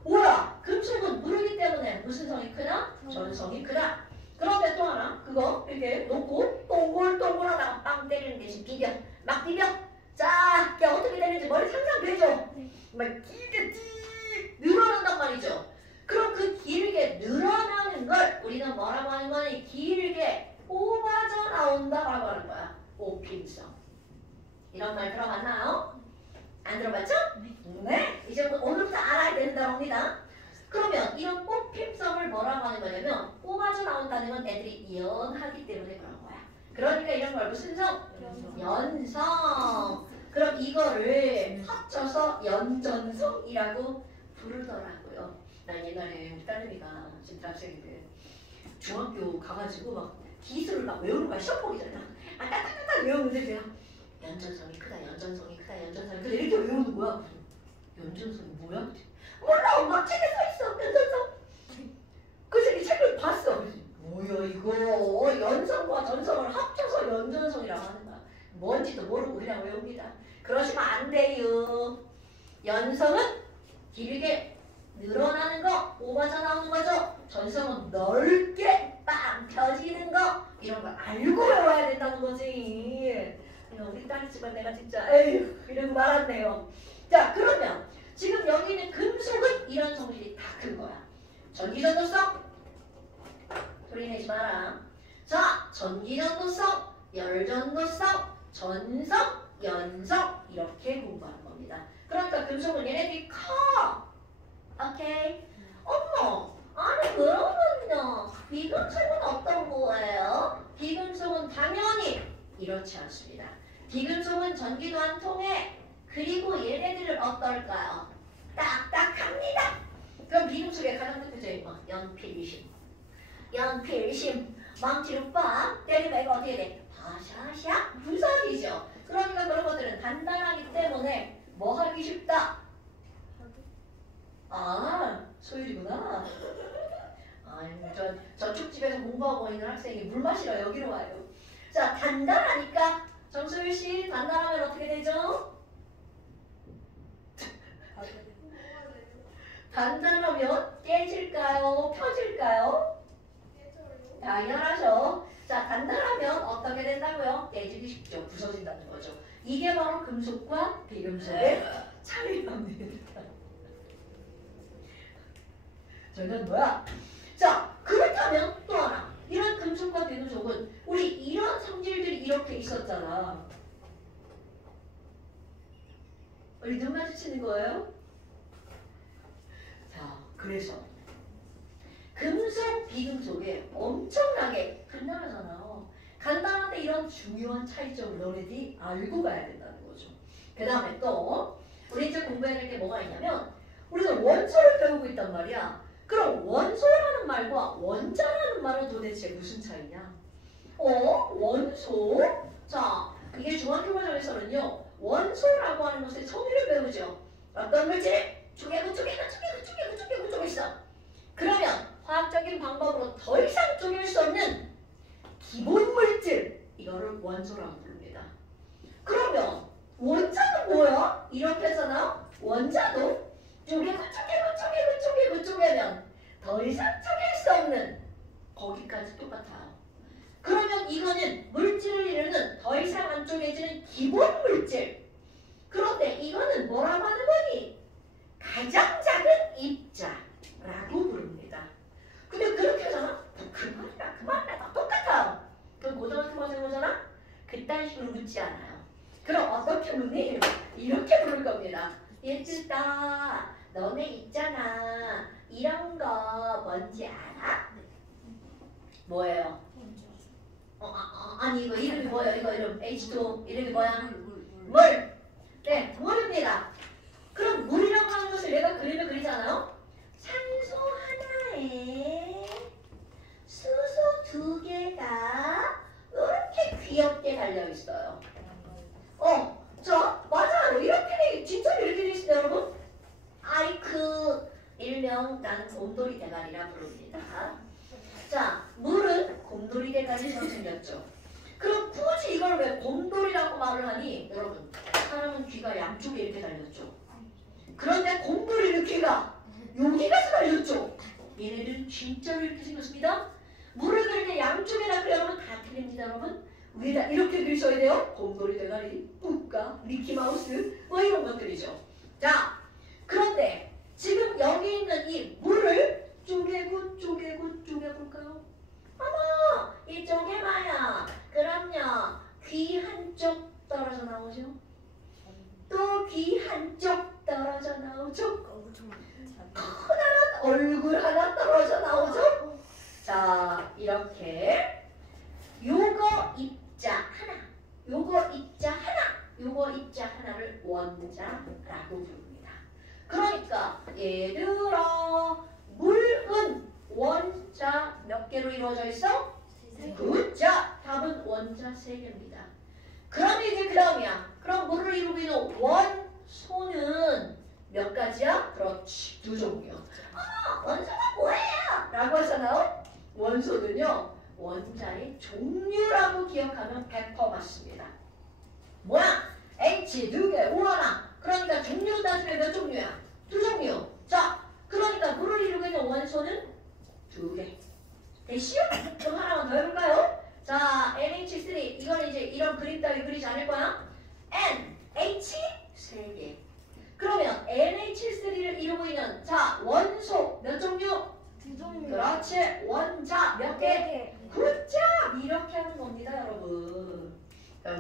뭐야? 금속은 무르기 때문에 무슨 성이 크다? 전성이 크다. 그런데 또 하나 그거 이렇게 놓고 동글동글하다가 빵 때리는 대신 비벼. 막 비벼. 자, 그게 어떻게 되는지 머리 상상되죠? 막 길게 쭉 늘어난단 말이죠. 그럼 그 길게 늘어나는 걸 우리는 뭐라고 하는 거니? 길게 뽑아져 나온다라고 하는 거야. 뽑힘성. 이런 말 들어봤나요? 안 들어봤죠? 네. 이제 오늘부터 알아야 된다고 합니다. 그러면 이런 뽑힘성을 뭐라고 하는 거냐면 뽑아져 나온다는 건 애들이 연하기 때문에 그런 거야. 그러니까 이런 걸 무슨 성? 연성. 그럼 이거를 합쳐서 연전성이라고 부르더라고요. 난 옛날에 우리 딸내미가 진짜 학생인데 중학교 가가지고 막 기술을 막 외우는 거야. 시험 보기 전에 딱딱딱딱 외우는데 그냥 연전성이 크다, 연전성이 크다, 연전성이 크다 이렇게 외우는 거야. 연전성이 뭐야? 몰라, 엄마 책에 써있어, 연전성. 그래서 이 책을 봤어. 뭐야 이거? 연성과 전성을 합쳐서 연전성이라고 하는 거야. 뭔지도 모르고 그냥 외웁니다. 그러시면 안 돼요. 연성은 길게 늘어나는 거, 뽑아져 나오는 거죠. 전성은 넓게 빵 펴지는 거. 이런 걸 알고 외워야 된다는 거지. 우리 딸이지만 내가 진짜 에휴 이러고 말았네요. 자 그러면 지금 여기 있는 금속은 이런 성질이 다 큰 거야. 전기전도성 소리 내지 마라. 자 전기전도성, 열전도성, 전성, 연성 이렇게 공부하는 겁니다. 그러니까 금속은 얘네들이 커. 오케이. 어머 아니 그러면요 비금속은 어떤 거예요? 비금속은 당연히 이렇지 않습니다. 비금속은 전기도 안 통해. 그리고 얘네들은 어떨까요? 딱딱합니다. 그럼 비금속의 가장 대표적인 거 연필심. 연필심 망치로 빡 때리면 이거 어떻게 돼? 바샤샤 부서지죠. 그러니까 그런 것들은 단단하기 때문에 뭐 하기 쉽다? 아 소율이구나. 아니 저쪽 집에서 공부하고 있는 학생이 물 마시러 여기로 와요. 자 단단하니까 정소율 씨 단단하면 어떻게 되죠? 단단하면 깨질까요? 펴질까요? 당연하죠. 자 단단하면 어떻게 된다고요? 깨지기 쉽죠. 부서진다는 거죠. 이게 바로 금속과 비금속의 차이랍니다. 저는 뭐야? 자 그렇다면 또 하나 이런 금속과 비금속은 우리 이런 성질들이 이렇게 있었잖아. 우리 눈 마주치는 거예요? 자 그래서 금속, 비금속에 엄청나게 간단하잖아요. 간단한데 이런 중요한 차이점을 너네들이 알고 가야 된다는 거죠. 그 다음에 또 우리 이제 공부해야 될 게 뭐가 있냐면 우리는 원소를 배우고 있단 말이야. 그럼 원소라는 말과 원자라는 말은 도대체 무슨 차이냐? 원소? 자, 이게 중학교 과정에서는요. 원소라고 하는 것의 성질을 배우죠. 어떤 물질? 쪼개고 있어. 그러면 화학적인 방법으로 더 이상 쪼갤 수 없는 기본 물질, 이거를 원소라고 부릅니다. 그러면 원자는 뭐야? 이렇게 했잖아. 원자도 쪼개면 더 이상 쪼갤 수 없는 거기까지 똑같아요. 그러면 이거는 물질을 이루는 더 이상 안 쪼개지는 기본 물질. 그런데 이거는 뭐라고 하는 거니? 가장 작은 입자라고 부릅니다. 근데 그렇게 하잖아? 그만이라 다 똑같아. 그 고등학교 과정 오잖아? 그딴 식으로 묻지 않아요. 그럼 어떻게 묻니? 이렇게 부를 겁니다. 얘들아 너네 있잖아. 이런 거 뭔지 알아? 뭐예요? 아니 이거 이름이 뭐예요? 이거 이름 H2O 이름이 뭐야? 물! 네, 물입니다. 그럼 물이라고 하는 것을 내가 그림을 그리잖아요? 산소 하나에 수소 2개가 이렇게 귀엽게 달려있어요. 자, 맞아요. 이렇게, 진짜 이렇게 돼 있어요, 여러분. 아이크, 일명 난 곰돌이 대가리라 부릅니다. 자, 물은 곰돌이 대가리처럼 생겼죠. 그럼 굳이 이걸 왜 곰돌이라고 말을 하니? 여러분, 사람은 귀가 양쪽에 이렇게 달렸죠. 그런데 곰돌이는 귀가 여기가 달렸죠. 얘네들은 진짜로 이렇게 생겼습니다. 물을 그릴 때 양쪽에다 그려면 다 틀립니다, 여러분. 위에다 이렇게 그리셔야 돼요. 곰돌이 대가리, 뿌까, 미키마우스 뭐 이런 것들이죠. 자, 그런데 지금 여기 있는 이 물을 쪼개볼까요? 어머, 이 쪼개봐야. 그럼요, 귀 한쪽 떨어져 나오죠. 또 귀 한쪽 떨어져 나오죠. 커다란 얼굴 하나 떨어져 나오죠. 자, 이렇게 요거 입자 하나, 요거 입자 하나, 요거 입자 하나를 원자라고 부릅니다. 그러니까 얘들아, 물은 원자 몇 개로 이루어져 있어? 굿자. 답은 원자 3개입니다. 그럼 이제 그 다음이야. 그럼 물을 이루고 있는 원소는 몇 가지야? 그렇지, 2종류. 원소가 뭐예요? 라고 하잖아요. 원소는요, 원자의 종류라고 기억하면 100% 맞습니다. 뭐야? H 2개, O 하나. 그러니까 종류 따지면 몇 종류야? 2종류. 자, 그러니까 물을 이루고 있는 원소는 2개. 됐시요? 그럼 하나만 더 해볼까요? 자,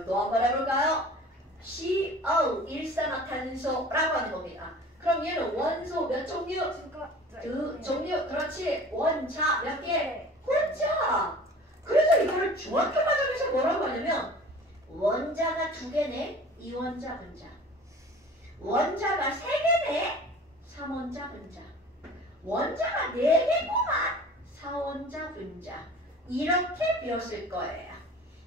그럼 또 한번 해볼까요? CO 일산화탄소라고 하는 겁니다. 그럼 얘는 원소 몇 종류? 두 종류. 그렇지. 원자 몇 개? 혼자. 그래서 이거를 중학교 과정에서 뭐라고 하냐면 원자가 2개네. 2원자 분자. 원자가 3개네. 3원자 분자. 원자가 4개구만. 4원자 분자. 이렇게 배웠을 거예요.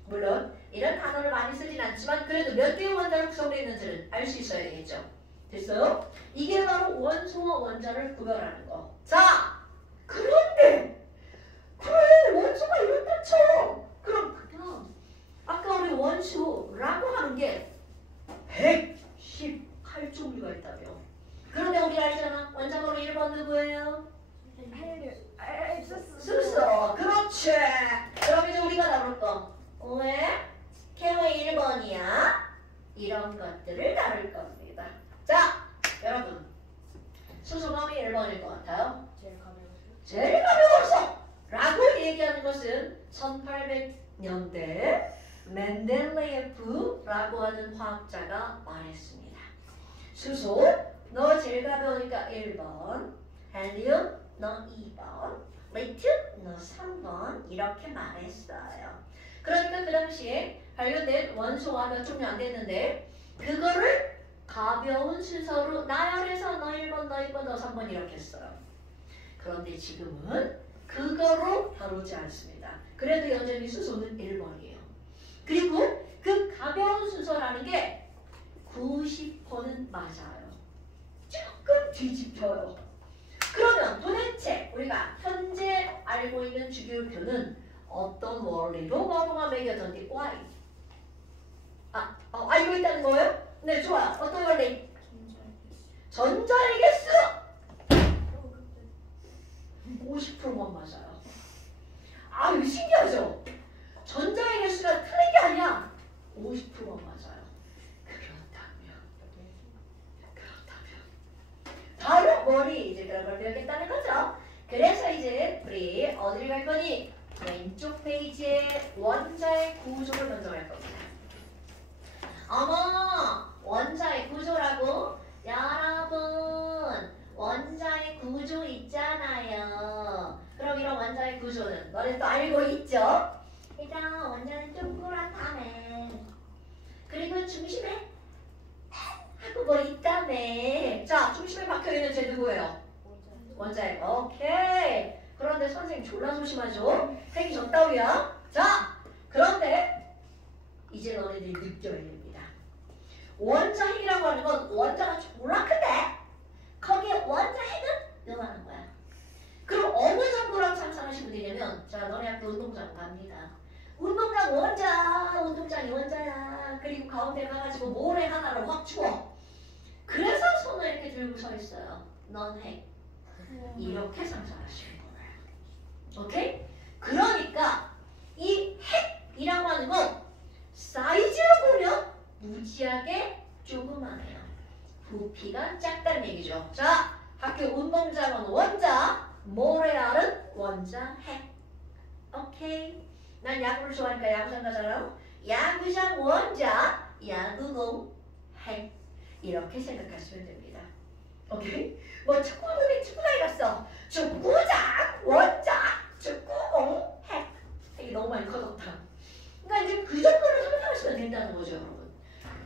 물론 이런 단어를 많이 쓰진 않지만 그래도 몇 개의 원자를 구성되어 있는지는 알 수 있어야 되겠죠. 됐어요? 이게 바로 원소와 원자를 구별하는 거. 자, 그런데 그래 원소가 이렇다 쳐. 그럼 아까 우리 원소라고 하는 게 118종류가 있다며. 그런데 우리 알잖아. 원자번호 1번 누구예요? 수소. 그렇지. 그럼 이제 우리가 다룰 거. 왜? 걔왜 1번이야? 이런 것들을 다룰 겁니다. 자, 여러분. 수소가 왜 1번일 것 같아요? 제일 가벼워서 라고 얘기하는 것은 1800년대 멘델레예프라고 하는 화학자가 말했습니다. 수소, 너 제일 가벼우니까 1번, 헬륨, 너 2번, 리튬, 너 3번 이렇게 말했어요. 그러니까 그 당시에 발견된 원소가 몇 종류 안 됐는데 그거를 가벼운 순서로 나열해서 너 1번, 너 2번, 너 3번 이렇게 했어요. 그런데 지금은 그거로 다루지 않습니다. 그래도 여전히 수소는 1번이에요. 그리고 그 가벼운 순서라는 게 90%는 맞아요. 조금 뒤집혀요. 그러면 도대체 우리가 현재 알고 있는 주기율표는 어떤 원리로 번호가 매겨졌는지 why? 알고 있다는 거예요? 네, 좋아요. 어떤 원리? 전자의 개수! 50%만 맞아요. 이거 신기하죠? 전자의 개수가 틀린 게 아니야. 50%만 맞아요. 그렇다면 바로 머리 이제 그런 걸 배우겠다는 거죠. 그래서 이제 우리 어디를 갈 거니? 왼쪽 페이지에 원자의 구조를 먼저 할 겁니다. 어머, 원자의 구조라고? 여러분, 원자의 구조 있잖아요. 그럼 이런 원자의 구조는 너네 또 알고 있죠? 일단 원자는 동그랗다며. 그리고 중심에 하고 뭐 있다며. 자, 중심에 박혀있는 쟤 누구예요? 원자의. 오케이. 그런데 선생님 졸라 조심하죠? 핵이 저 따위야. 자, 그런데 이제 너네들이 느껴야 됩니다. 원자 핵이라고 하는 건 원자가 졸라 큰데 거기에 원자 핵은 요만한 거야. 그럼 어느 정도라고 상상하시면 되냐면 자, 너네 학교 운동장 갑니다. 운동장 원자, 운동장이 원자야. 그리고 가운데 가가지고 모래 하나를 확 주워. 그래서 손을 이렇게 들고 서 있어요. 넌 핵. 이렇게 상상하시면 오케이? 그러니까 이 핵이라고 하는 건 사이즈로 보면 무지하게 조그마해요. 부피가 작다는 얘기죠. 자, 학교 운동장은 원자, 모래알은 원자 핵. 오케이? 난 야구를 좋아하니까 야구장 가잖아. 야구장 원자, 야구공 핵. 이렇게 생각하시면 됩니다. 오케이? 뭐 축구공이 축구장에 갔어. 축구장 원자 축구공 핵. 핵이 너무 많이 커졌다. 그러니까 이제 그 정도로 상상하시면 된다는 거죠, 여러분.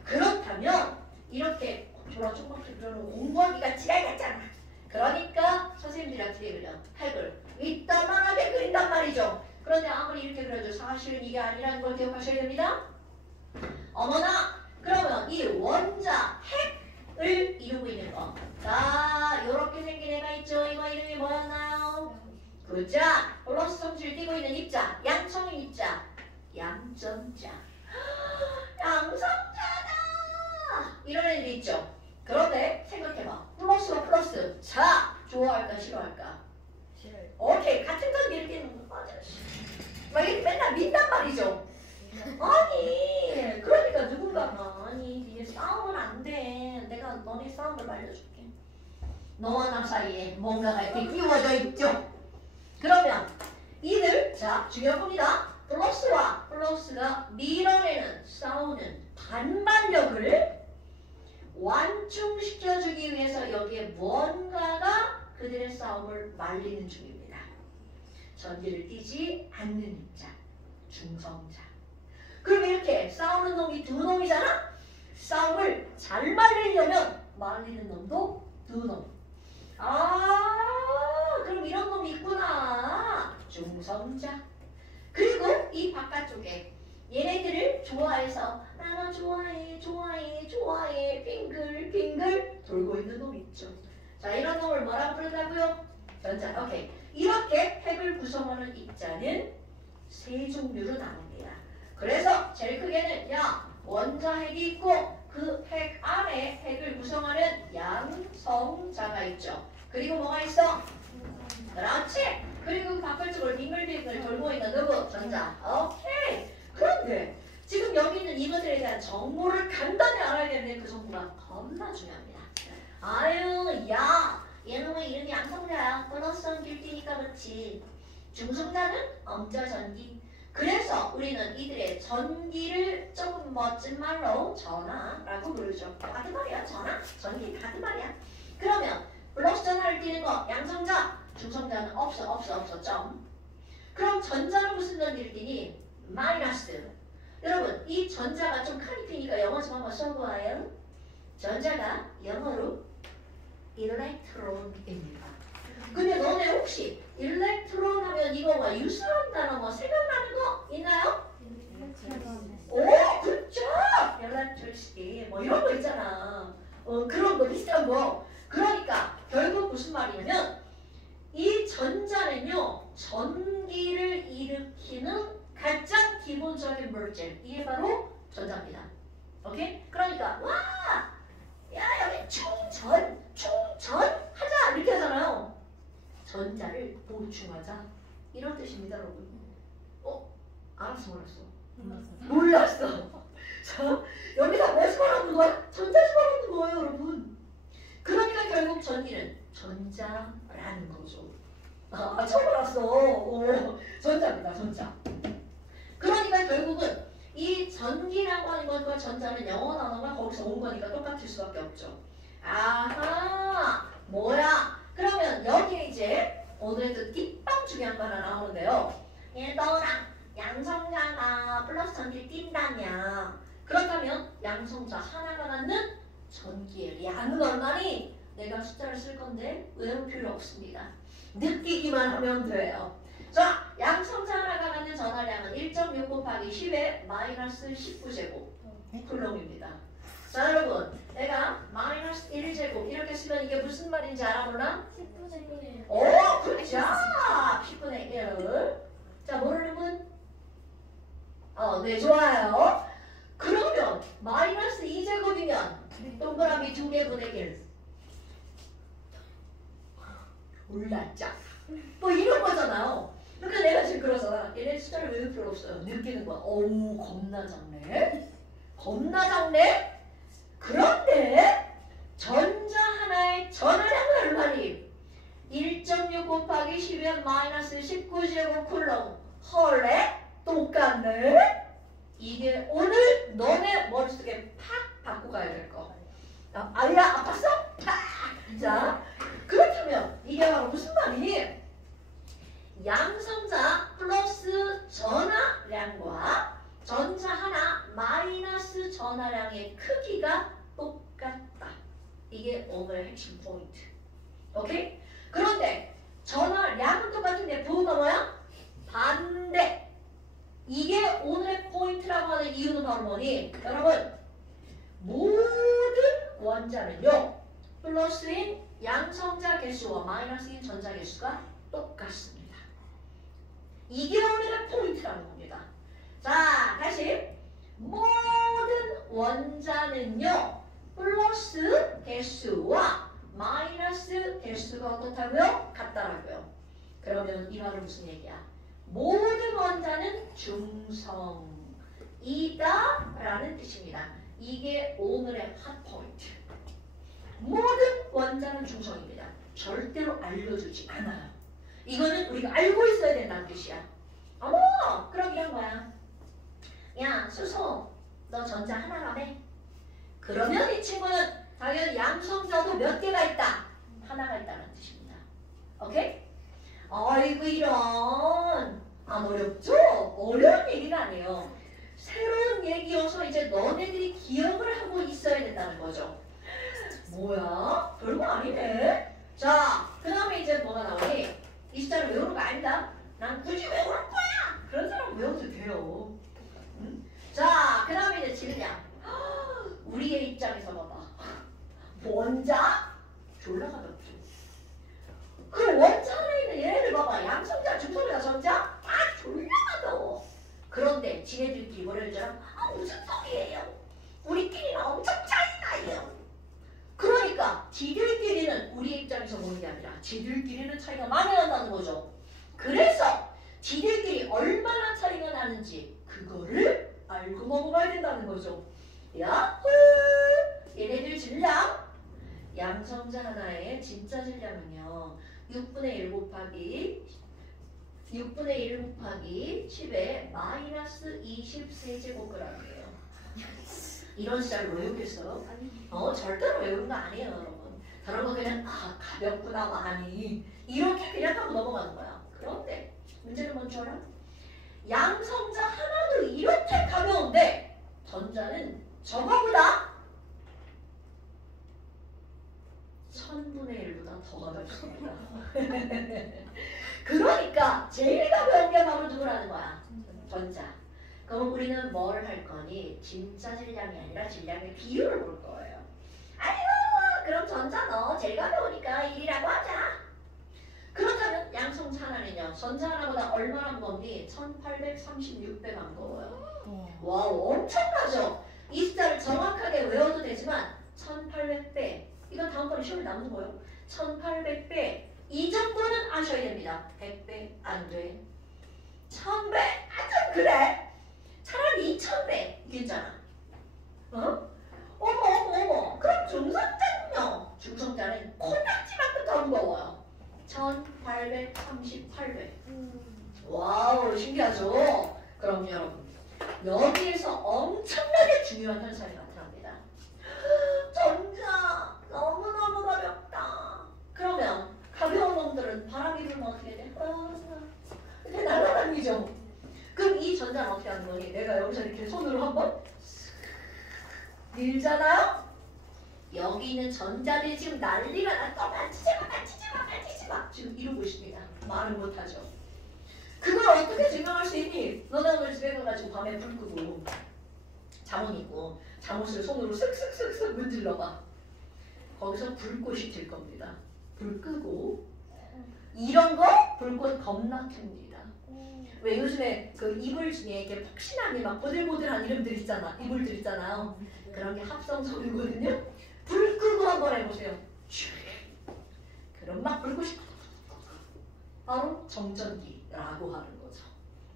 그렇다면 이렇게 졸라 조그맣게 그려놓은 공부하기가 지랄 같잖아. 그러니까 선생님들이 어떻게 그려? 핵을 이따만하게 그린단 말이죠. 그런데 아무리 이렇게 그려도 사실은 이게 아니라는 걸 기억하셔야 됩니다. 어머나, 그러면 이 원자 핵을 이루고 있는 거. 자, 요렇게 생긴 애가 있죠. 이거 이름이 뭐였나요? 그자, 플러스 성질을 띠고 있는 입자, 양성인 입자, 양전자. 양성자다! 이런 애들이 있죠. 그런데 생각해봐. 플러스와 플러스. 자, 좋아할까 싫어할까? 싫어요. 오케이, 같은 건 이렇게 맞아. 막 이렇게 맨날 민단 말이죠. 아니, 그러니까 누군가가 아니, 이게 싸우면 안 돼. 내가 너네 싸움을 알려줄게. 너와 나 사이에 뭔가가 이렇게 끼워져 있죠. 그러면 이들, 자, 중요한 겁니다. 플러스와 플러스가 밀어내는 싸우는 반발력을 완충시켜주기 위해서 여기에 무언가가 그들의 싸움을 말리는 중입니다. 전기를 띠지 않는 입장, 중성자. 그럼 이렇게 싸우는 놈이 두 놈이잖아? 싸움을 잘 말리려면 말리는 놈도 두 놈. 그럼 이런 놈이 있구나. 중성자. 그리고 이 바깥쪽에 얘네들을 좋아해서 나 좋아해 좋아해 좋아해 빙글빙글 돌고 있는 놈 있죠. 자, 이런 놈을 뭐라 부른다고요? 전자. 오케이. 이렇게 핵을 구성하는 입자는 세 종류로 나눕니다. 그래서 제일 크게는 원자핵이 있고 그 핵 안에 핵을 구성하는 양성자가 있죠. 그리고 뭐가 있어? 그렇지. 그리고 그 바깥쪽을 빙글빙글 돌고 있는 누구? 전자. 오케이. 그런데 지금 여기 있는 이것들에 대한 정보를 간단히 알아야겠는데 그 정보가 겁나 중요합니다. 얘는 이름이 양성자야. 플러스 길티니까 그렇지. 중성자는 엄자전기. 그래서 우리는 이들의 전기를 조금 멋진 말로 전하라고 부르죠. 같은 말이야. 전하, 전기 같은 말이야. 그러면 플러스 전하를 띠는 거 양성자, 중성자는 없어 점. 그럼 전자는 무슨 전기를 띠니? 마이너스. 여러분 이 전자가 좀 카니피니까 영어 좀 한번 써보아요. 전자가 영어로 일렉트론입니다. 근데 너네 혹시 일렉트론 하면 이거와 유사한 단어 뭐 생각나는 거 있나요? 오, 그렇죠. electricity 뭐 이런 거 있잖아. 그런 거 비슷한 거. 그러니까 결국 무슨 말이냐면 이 전자는요 전기를 일으키는 가장 기본적인 물질 이게 바로 전자입니다. 오케이? 그러니까 여기 충전 하자 이렇게 하잖아요. 전자를 보충하자 이런 뜻입니다, 여러분. 알았어 몰랐어. 자, 여기다 무엇을 말하는 거야? 전자를 말하는 거예요, 여러분. 그러니까 결국 전기는 전자라는 거죠. 처음 알았어. 전자입니다, 전자. 그러니까 결국은 이 전기라고 하는 것과 전자는 영어 단어가 거기서 온 거니까 똑같을 수밖에 없죠. 뭐야? 그러면 여기에 이제 오늘도 띠빵 중요한 거 하나 나오는데요. 얘들아, 양성자가 플러스 전기를 띈다냐? 그렇다면 양성자 하나가 갖는 전기의 양은 얼마니? 내가 숫자를 쓸 건데 외울 필요 없습니다. 느끼기만 하면 돼요. 자, 양성자 하나가 갖는 전하량은 1.6 곱하기 10의 마이너스 19제곱 쿨럼입니다. 자, 여러분, 내가 마이너스 1제곱 이렇게 쓰면 이게 무슨 말인지 알아보나? 10분의 1. 그렇죠. 10분의 1. 자, 모르는 분? 네, 좋아요. 그러면 마이너스 2제곱이면 동그라미 2개 분의 1. 몰랐죠? 뭐 이런 거잖아요. 그러니까 내가 지금 그러잖아. 얘네 숫자를 외울 필요 없어요. 느끼는 거야. 어우, 겁나 작네. 겁나 작네? 그런데 전자 하나의 전하량은 얼마니? 1.6 곱하기 10의 마이너스 19제곱 쿨럼. 헐래? 똑같네? 이게 오늘 너네 머릿속에 팍 바꿔 가야 될 거. 아야, 아팠어? 팍! 자, 그렇다면 이게 바로 무슨 말이니? 양성자 플러스 전하량과 전자 하나 마이너스 전하량의 크기가 똑같다. 이게 오늘의 핵심 포인트. 오케이? 그런데 전하량은 똑같은데 부호가 뭐야? 반대. 이게 오늘의 포인트라고 하는 이유는 바로 뭐니? 여러분, 모든 원자는요 플러스인 양성자 개수와 마이너스인 전자 개수가 똑같습니다. 이게 오늘의 포인트라는 겁니다. 자, 다시 모든 원자는요 플러스 개수와 마이너스 개수가 어떻다고요? 같다라고요. 그러면 이 말은 무슨 얘기야? 모든 원자는 중성이다 라는 뜻입니다. 이게 오늘의 핫 포인트. 모든 원자는 중성입니다. 절대로 알려주지 않아요. 이거는 우리가 알고 있어야 된다는 뜻이야. 어머, 그럼 이런 거야. 야 수소 너 전자 하나라며? 그러면 이 친구는 당연히 양성자도 몇 개가 있다? 하나가 있다는 뜻입니다. 오케이? 아이고 이런 안 어렵죠? 어려운 얘기가 아니에요. 새로운 얘기여서 이제 너네들이 기억을 하고 있어야 된다는 거죠. 뭐야? 별거 아니네. 자, 그 다음에 이제 뭐가 나오니? 이 숫자를 외우는 거 아니다. 난 굳이 외울 거야. 그런 사람 외워도 돼요. 응? 자, 그 다음에 이제 질량. 우리의 입장에서 봐봐. 원자? 졸라 가볍죠. 그 원자 안에 있는 얘네들 봐봐. 양성자, 중성자, 전자? 졸라 가벼워. 그런데 지네들끼리 뭐라 그러잖아? 무슨 소리예요? 우리끼리는 엄청 차이 나요. 그러니까 지들끼리는 우리 입장에서 보는 게 아니라 지들끼리는 차이가 많이 난다는 거죠. 그래서 지들끼리 얼마나 차이가 나는지 그거를 알고 넘어가야 된다는 거죠. 야호! 얘네들 질량 양성자 하나의 진짜 질량은요 6분의 1 곱하기 10의 마이너스 20세제곱g이에요. 이런 숫자를 외우겠어요? 절대로 외우는 거 아니에요, 여러분. 다른 거 그냥 가볍구나 많이 이렇게 그냥 하고 넘어가는 거야. 그런데 문제는 뭔지 알아? 양성자 하나도 이렇게 가벼운데 전자는 저거보다 1000분의 1보다 더 가볍습니다. 그러니까 제일 가벼운 게 바로 누구라는 거야? 전자. 그럼 우리는 뭘 할 거니? 진짜 질량이 아니라 질량의 비율을 볼 거예요. 아유 그럼 전자 너 제일 가벼우니까 1이라고 하자. 그렇다면 양성자 하나는요. 전자 하나보다 얼마나 무겁니? 1836배 무거워요. 와우 엄청나죠? 이 숫자를 정확하게 외워도 되지만 1800배 이건 다음번에 시험에 남는 거예요. 1800배 이 정도는 아셔야 됩니다. 100배 안 돼. 1000배? 좀 그래. 차라리 2000배 이겠잖아. 어머. 그럼 중성자는요? 중성자는 코딱지만큼 더 무거워요. 1838배. 와우 신기하죠? 그럼 여러분 여기에서 엄청나게 중요한 현상이 나타납니다. 전자 너무너무 가볍다. 그러면 가벼운 놈들은 바람이 불면 어떻게 돼? 이렇게 날아다니죠. 그럼 이 전자는 어떻게 하는 거니? 내가 여기서 이렇게 손으로 한번 밀잖아요? 여기 있는 전자들이 지금 난리가 났다. 만지지 마. 지금 이러고 있습니다. 말은 못하죠. 그걸 어떻게 증명할 수 있니? 너네 오늘 집에 가가지고 밤에 불 끄고 잠옷 입고 잠옷을 손으로 쓱쓱쓱쓱 문질러봐. 거기서 불꽃이 들 겁니다. 불 끄고 이런 거 불꽃 겁나 틉니다. 왜 요즘에 그 이불 중에 이렇게 폭신하게 막 보들보들한 이름들 있잖아. 이불들 있잖아요. 그런 게 합성섬이거든요. 불 끄고 한번 해보세요. 그럼 막 불꽃이 바로 정전기라고 하는 거죠.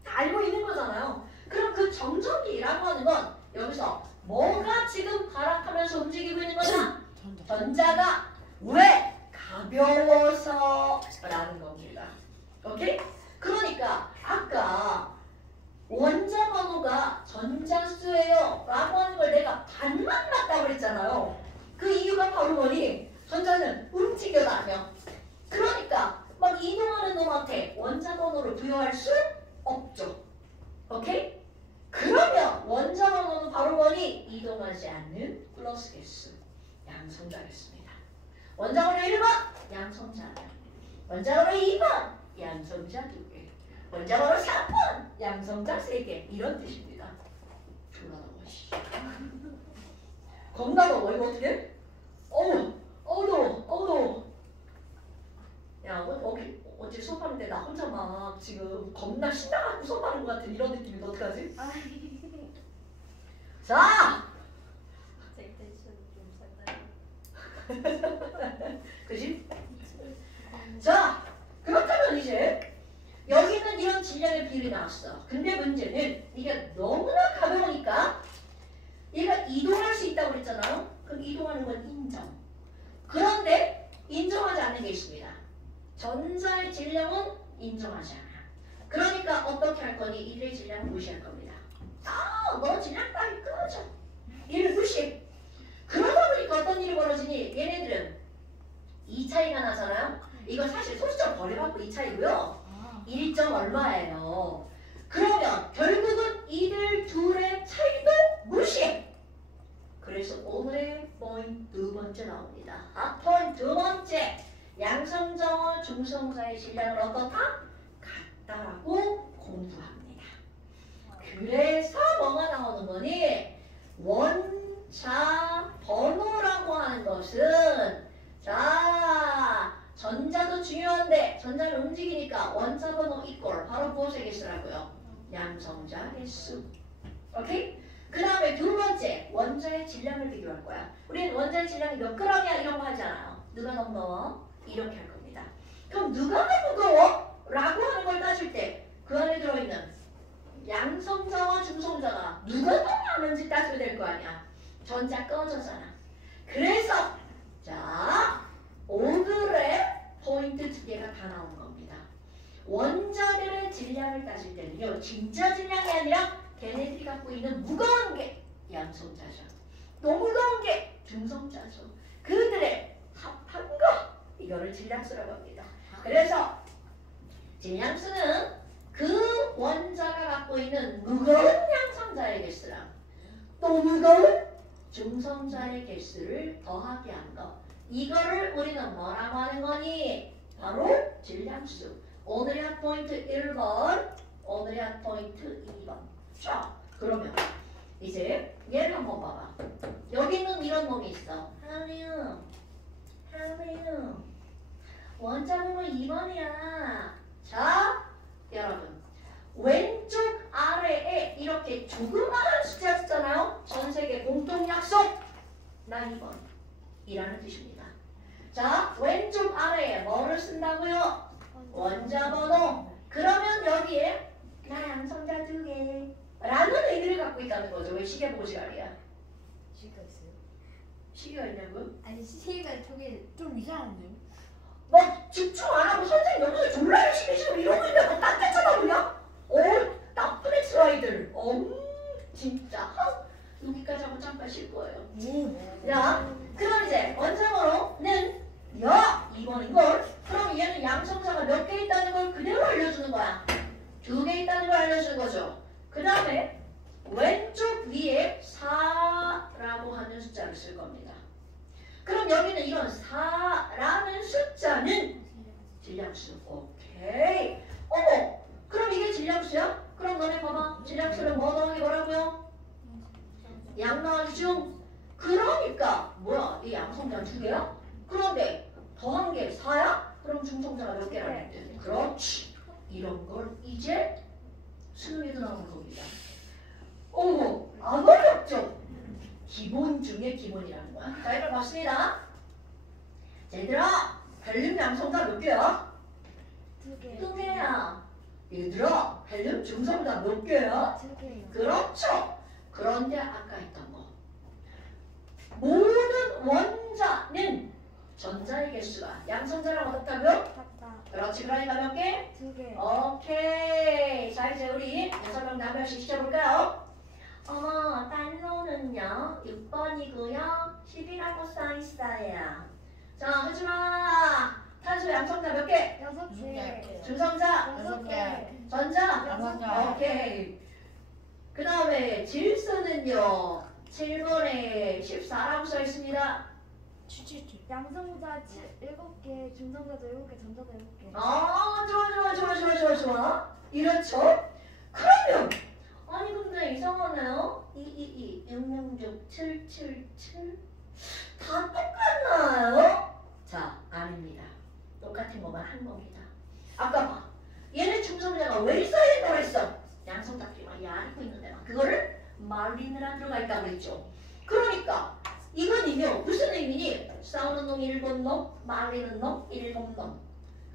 다 알고 있는 거잖아요. 그럼 그 정전기라고 하는 건 여기서 뭐가 지금 발악하면서 움직이고 있는 거냐? 전자가 왜? 가벼워서 라는 겁니다. 오케이? 그러니까 아까 원자 번호가 전자수예요 라고 하는 걸 내가 반만 맞다고 그랬잖아요. 그 이유가 바로 뭐니? 전자는 움직여다녀. 그러니까 막 이동하는 놈한테 원자 번호를 부여할 수 없죠. 오케이? 그러면 원자 번호는 바로 뭐니? 이동하지 않는 플러스 개수 양성자겠습니다. 원자 번호 1번 양성자 원자 번호 2번 양성자 2개 원자 번호 3번 양성자 3개 이런 뜻입니다. 졸라 더워 씨. 겁나 더워. 이거 어떻게? 더워. 야 어제 수업하는데 나 혼자 막 지금 겁나 신나갖고 수업하는 것 같은 이런 느낌인데 어떡하지? 자! 그치? 자, 그렇다면 이제 여기는 이런 질량의 비율이 나왔어. 근데 문제는 이게 너무나 가벼우니까 얘가 이동할 수 있다고 그랬잖아요. 그럼 이동하는 건 인정. 그런데 인정하지 않는 게 있습니다. 전자의 질량은 인정하지 않아. 그러니까 어떻게 할 거니? 이들의 질량을 무시할 겁니다. 너 질량 따위 끊어져. 이를 무시. 그러다 보니까 어떤 일이 벌어지니 얘네들은 이 차이가 나잖아요. 이거 사실 소수점 거래받고 이 차이고요. 1점 얼마예요. 그러면 결국은 이들 둘의 차이도 무시. 그래서 오늘의 포인트 두 번째 나옵니다. 포인트 두 번째. 양성자와 중성자의 질량을 어떻다? 같다라고 공부합니다. 그래서 뭐가 나오는 거니? 원자 번호라고 하는 것은 자 전자도 중요한데 전자를 움직이니까 원자 번호 이꼴 바로 무엇의 개수라고요? 양성자 개수. 오케이? 그 다음에 두 번째 원자의 질량을 비교할 거야. 우리는 원자의 질량이 몇 g이야 이런 거 하지 않아요. 누가 더 무거워? 이렇게 할 겁니다. 그럼 누가 더 무거워? 라고 하는 걸 따질 때 그 안에 들어있는 양성자와 중성자가 누가 더 많은지 따져야 될 거 아니야. 전자 꺼져잖아. 그래서 자 오늘의 포인트 두 개가 다 나온 겁니다. 원자들의 질량을 따질 때는요. 진짜 질량이 아니라 걔네들이 갖고 있는 무거운 게 양성자죠. 또 무거운 게 중성자죠. 그들의 합한 거 이거를 질량수라고 합니다. 그래서 질량수는 그 원자가 갖고 있는 무거운 양성자의 개수랑 또 무거운 중성자의 개수를 더하게 한 거. 이거를 우리는 뭐라고 하는 거니? 바로 질량수. 오늘의 핫포인트 1번, 오늘의 핫포인트 2번. 자, 그러면 이제 얘를 한번 봐봐. 여기는 이런 놈이 있어. 하미유 원자 번호 2번이야. 자, 여러분 왼쪽 아래에 이렇게 조그마한 숫자 쓰잖아요. 전 세계 공통 약속. 나 2번 이라는 뜻입니다. 자, 왼쪽 아래에 뭐를 쓴다고요? 원자 번호. 그러면 여기에 나 양성자 2개 라는 의미를 갖고 있다는 거죠. 왜 시계 보고 지랄이야? 시가 있어요? 시계가 있냐고요? 아니 시가 저게 좀 이상한데요? 막 집중 안 하고 선생님 여기서 졸라 열심히 지금 이러고 있는데 딴데 쳐다보냐? 나쁜 엑스라이들. 진짜 여기까지 하고 잠깐 쉴 거예요. 자, 그럼 이제 원자번호는 2번인 걸. 그럼 얘는 양성자가 몇 개 있다는 걸 그대로 알려주는 거야. 2개 있다는 걸 알려주는 거죠. 그 다음에 왼쪽 위에 4라고 하는 숫자를 쓸 겁니다. 그럼 여기는 이런 4라는 숫자는 질량수. 오케이. 그럼 이게 질량수야? 그럼 너네 봐봐. 질량수는 뭐 더하기 뭐라고요? 양 더하기 중. 그러니까 뭐야? 이 양성자 2개야? 그런데 더한 게 4야? 그럼 중성자가 몇 개라는 뜻? 그렇지. 이런 걸 이제 수능에도 나오는 겁니다. 안 어렵죠? 기본 중에 기본이라는 거야. 자, 이걸 봤습니다. 자, 얘들아, 헬륨 양성자 몇 개야? 2개. 2개야. 얘들아, 헬륨 중성자 몇 개야? 2개요. 그렇죠. 그런데 아까 했던 거. 모든 원자는 전자의 개수가 양성자랑 어떻다고요? 같다. 그렇지. 그러니까 몇 개? 2개. 오케이. 자, 이제 우리 6명 나머지 시켜볼까요? 단로는요 6번이고요 10이라고 써있어요. 자, 혜준아, 탄소 양성자 몇 개? 6개. 중성자? 6개. 전자? 6개. 오케이. 그 다음에 질소는요 7번에 14라고 써있습니다. 양성자 7개, 중성자도 7개, 전자도 7개. 좋아. 이렇죠? 그러면 아니 근데 이상하네요. 222, 666, 777 다 똑같나요? 자, 아닙니다. 똑같은 것만 한 겁니다. 아까 봐. 얘네 중성자가 왜 있어야 된다고 했어? 양성자끼리 막 야리고 있는데 막 그거를 말리느라 들어가 있다고 했죠. 그러니까 이건 이면 무슨 의미니? 싸우는 놈 1번 놈, 말리는 놈 1번 놈.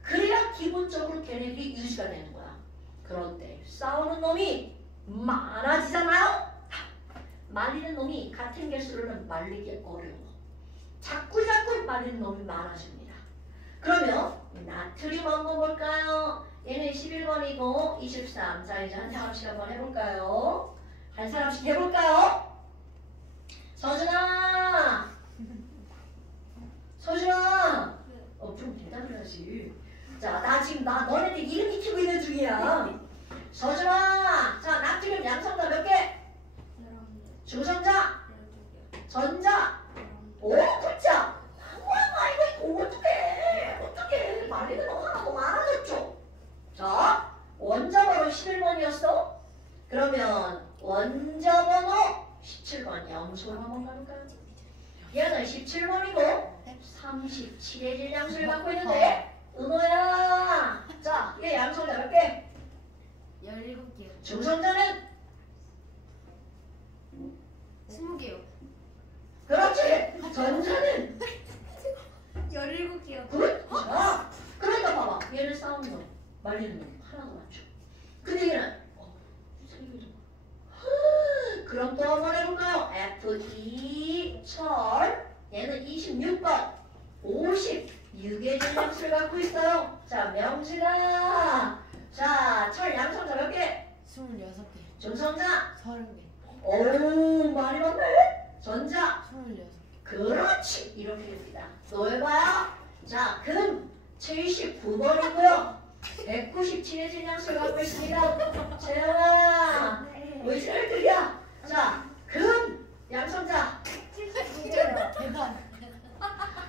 그래야 기본적으로 걔네들이 유지가 되는 거야. 그런데 싸우는 놈이 많아지잖아요? 말리는 놈이 같은 개수로는 말리기 어려워. 자꾸 말리는 놈이 많아집니다. 그러면 나트륨 한번 볼까요? 얘는 11번이고 23. 자, 이제 한참 합식 한번 해볼까요? 한 사람씩 해볼까요? 서준아! 서준아! 좀 대답을 하지. 자, 나 지금 너네들 이름 익히고 있는 중이야. 서준아! 자, 낙지름 양성자 몇 개? 중성자? 전자? 오, 글자! 이거 어떡해. 말리는 거 하나도 많아졌죠? 자, 원자번호 11번이었어? 그러면 원자번호 17번 양수로 한번 가볼까요? 얘는 17번이고 37의 질량수를 갖고 있는데 은호야! 자, 얘 양성자 몇 개? 17개요. 중성자는? 20개요. 그렇지! 전자는? 17개요. 그렇죠. 그러니까 봐봐. 얘를 싸우는 거, 말리는 거 하나도 맞죠. 근데 얘는 그럼 또 한번 해볼까요? F2 철. 얘는 26번 56의 질량수를 갖고 있어요. 자, 명진아. 자, 철 양성자 몇 개? 26개. 중성자? 30개. 오, 많이 맞네. 전자? 26개. 그렇지. 이렇게 됩니다. 또 해봐요. 자, 금 79번이고요. 197의 질량수를 갖고 있습니다. 재영아, 네. 왜 제일 느려? 자, 금 양성자, 79개요. 대박.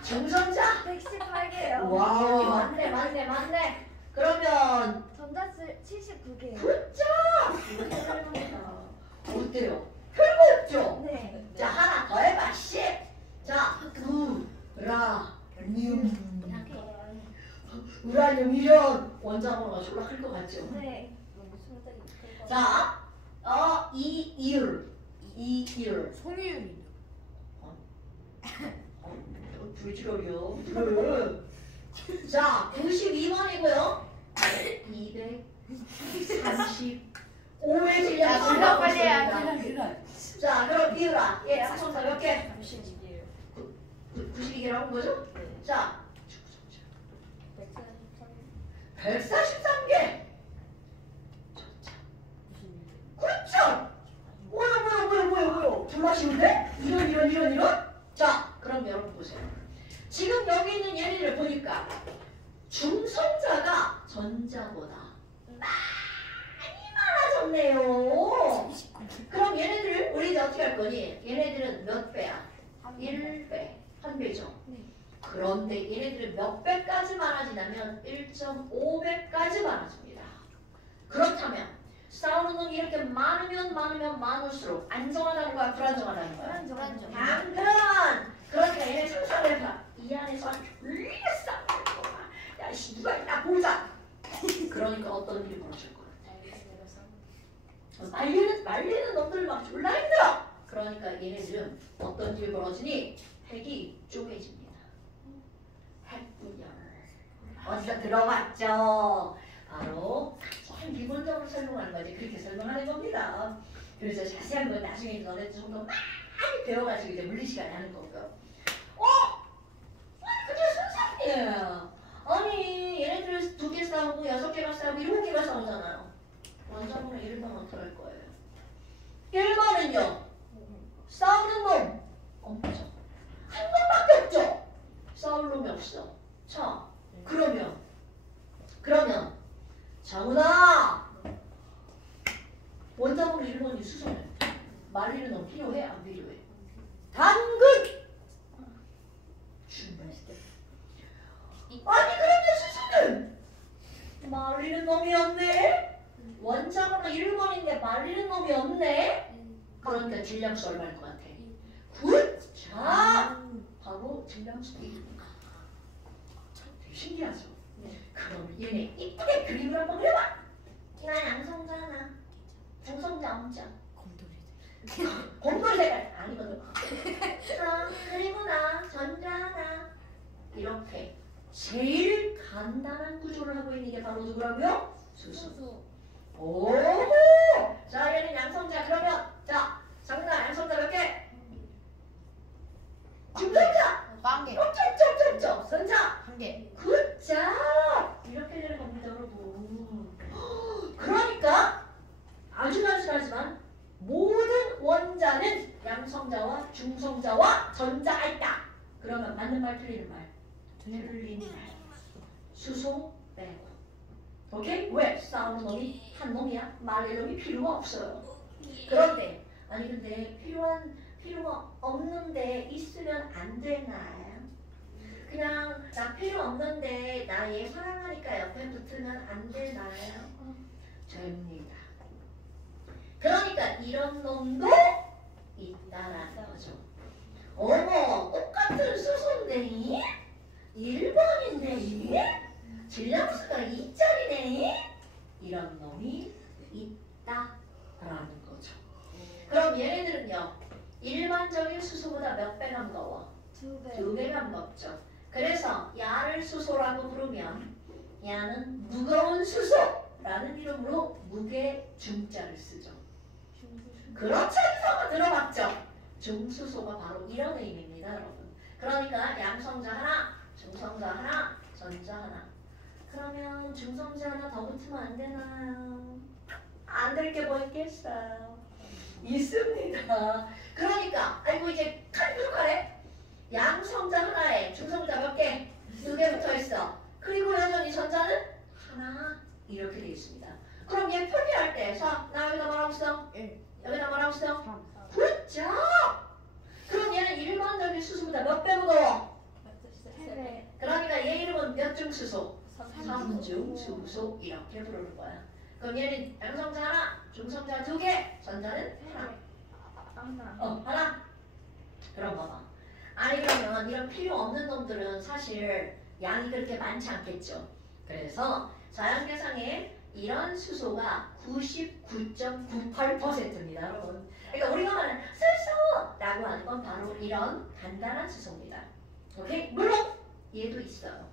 중성자. 118개요. 와우, 맞네. 그러면 전자수 79개요. 굿자. 이렇게 설명합니다. 어때요? 별거 없죠? 네. 자, 하나 더 해봐. 10. 자, 우라늄 이런 원자번호가 졸라 클 것 같죠? 네. 자, 이율. 송유율이요. 불지러려. 자, 92번이고요. 235의 질량 그럼 빨리 해야 나왔습니다. 그래. 자, 그럼 비율아. 얘 양성자 몇 개? 92개요. 92개라고 거죠? 자, 143. 143개. 그렇죠. 뭐야. 불맛이는데? 이런. 자, 그럼 여러분 보세요. 지금 여기 있는 얘네들을 보니까 중성자가 전자보다 많이 많아졌네요. 그럼 얘네들을 우리 이제 어떻게 할 거니? 얘네들은 몇 배야? 1배. 한 배죠. 네. 그런데 얘네들은 몇 배까지 많아지냐면 1.5배까지 많아집니다. 그렇다면 싸우는 놈이 이렇게 많으면 많을수록 안정하다는 거야? 불안정하다는 거야? 불안정. 당근! 그러니까 얘네 상상을 해봐. 이 안에서 졸라 싸우는 거야. 야, 씨, 누가 있나 보자. 그러니까 어떤 일이 벌어질 거야? 말리는 놈들 막 졸라 힘들어. 그러니까 얘네들은 어떤 일이 벌어지니? 핵이 쪼개집니다. 핵분열. 어디서 들어봤죠? 바로 제일 기본적으로 설명하는 거지. 그렇게 설명하는 겁니다. 그래서 자세한 건 나중에 너네 좀 더 많이 배워가지고 이제 물리 시간에 하는 거고요. 근데 선생님, 아니 얘네들 2개 싸우고 6개가 싸우고 7개가 싸우잖아요. 원자번호 1번 어떻게 할 거예요? 1번은요. 싸우는 놈 없죠. 한 놈밖에 없죠. 싸울 놈이 없어. 자, 그러면 정훈아, 원자번호 1번이 수선해. 말리는 놈 필요해? 안 필요해? 당근! 아니 그런데 수선은 말리는 놈이 없네? 원자번호 1번인데 말리는 놈이 없네? 그러니까 질량수 얼마일 것 같아? 굿! 자, 바로 질량수 1. 되게 신기하죠? 그럼 얘네 이쁘게 그림을 한번 그려봐. 나 양성자나 중성자 엄자 곰돌이 색깔 아니거든. 그리고 나 전자나 이렇게 제일 간단한 구조를 하고 있는 게 바로 누구라고요? 수소. 오, 자 얘는 양성자. 그러면 자 정답 양성자 몇 개? 중성자. 1개. 점점점점점 전자. 1개. 굿자. 이렇게 되는 겁니다 여러분. 그러니까 아주 단순하지만 모든 맞는 말 틀리는 말. 틀린 말. 수소 빼고. 오케이? 왜? 싸우는 놈이 한 놈이야. 말릴 놈이 필요가 없어요. 그런데 아니 근데 필요가 없는데 있으면 안 되나요? 그냥 나 필요 없는데 나 얘 사랑하니까 옆에 붙으면 안 되나요? 됩니다. 그러니까 이런 놈도 있다라는 거죠. 어머 똑같은 수소인데 1번인데 질량수가 2짜리네 이런 놈이 있다라는 거죠. 그럼 얘네들은요 일반적인 수소보다 몇 배가 무거워? 2배. 2배가 무겁죠. 그래서 야를 수소라고 부르면 야는 무거운 수소라는 이름으로 무게 중자를 쓰죠. 그렇죠. 이성은 들어봤죠. 중수소가 바로 이런 의미입니다, 여러분. 그러니까 양성자 하나, 중성자 하나, 전자 하나. 그러면 중성자 하나 더 붙으면 안 되나요? 안 될 게 뭐 있겠어요? 있습니다. 그러니까 아이고 이제 칼 부족하네. 양성자 하나에 중성자 몇 개? 2개 붙어 있어. 그리고 여전히 전자는 하나 이렇게 되어 있습니다. 그럼 얘 표기할 때, 자, 나 여기다 뭐라고 써? 1. 여기다 뭐라고 써? 그렇죠. 그럼 얘는 일반적인 수소보다 몇 배 무거워? 3배. 그러니까 얘 이름은 몇 중 수소? 3중. 3중 수소 이렇게 부르는 거야. 그럼 얘는 양성자 하나, 중성자 2개, 전자는 하나. 하나. 그럼 봐봐. 아니 그러면 이런 필요 없는 놈들은 사실 양이 그렇게 많지 않겠죠. 그래서 자연계상에 이런 수소가 99.98%입니다, 여러분. 그러니까 우리가 말하는 수소라고 하는 건 바로 이런 간단한 수소입니다. 오케이? 물론 얘도 있어요.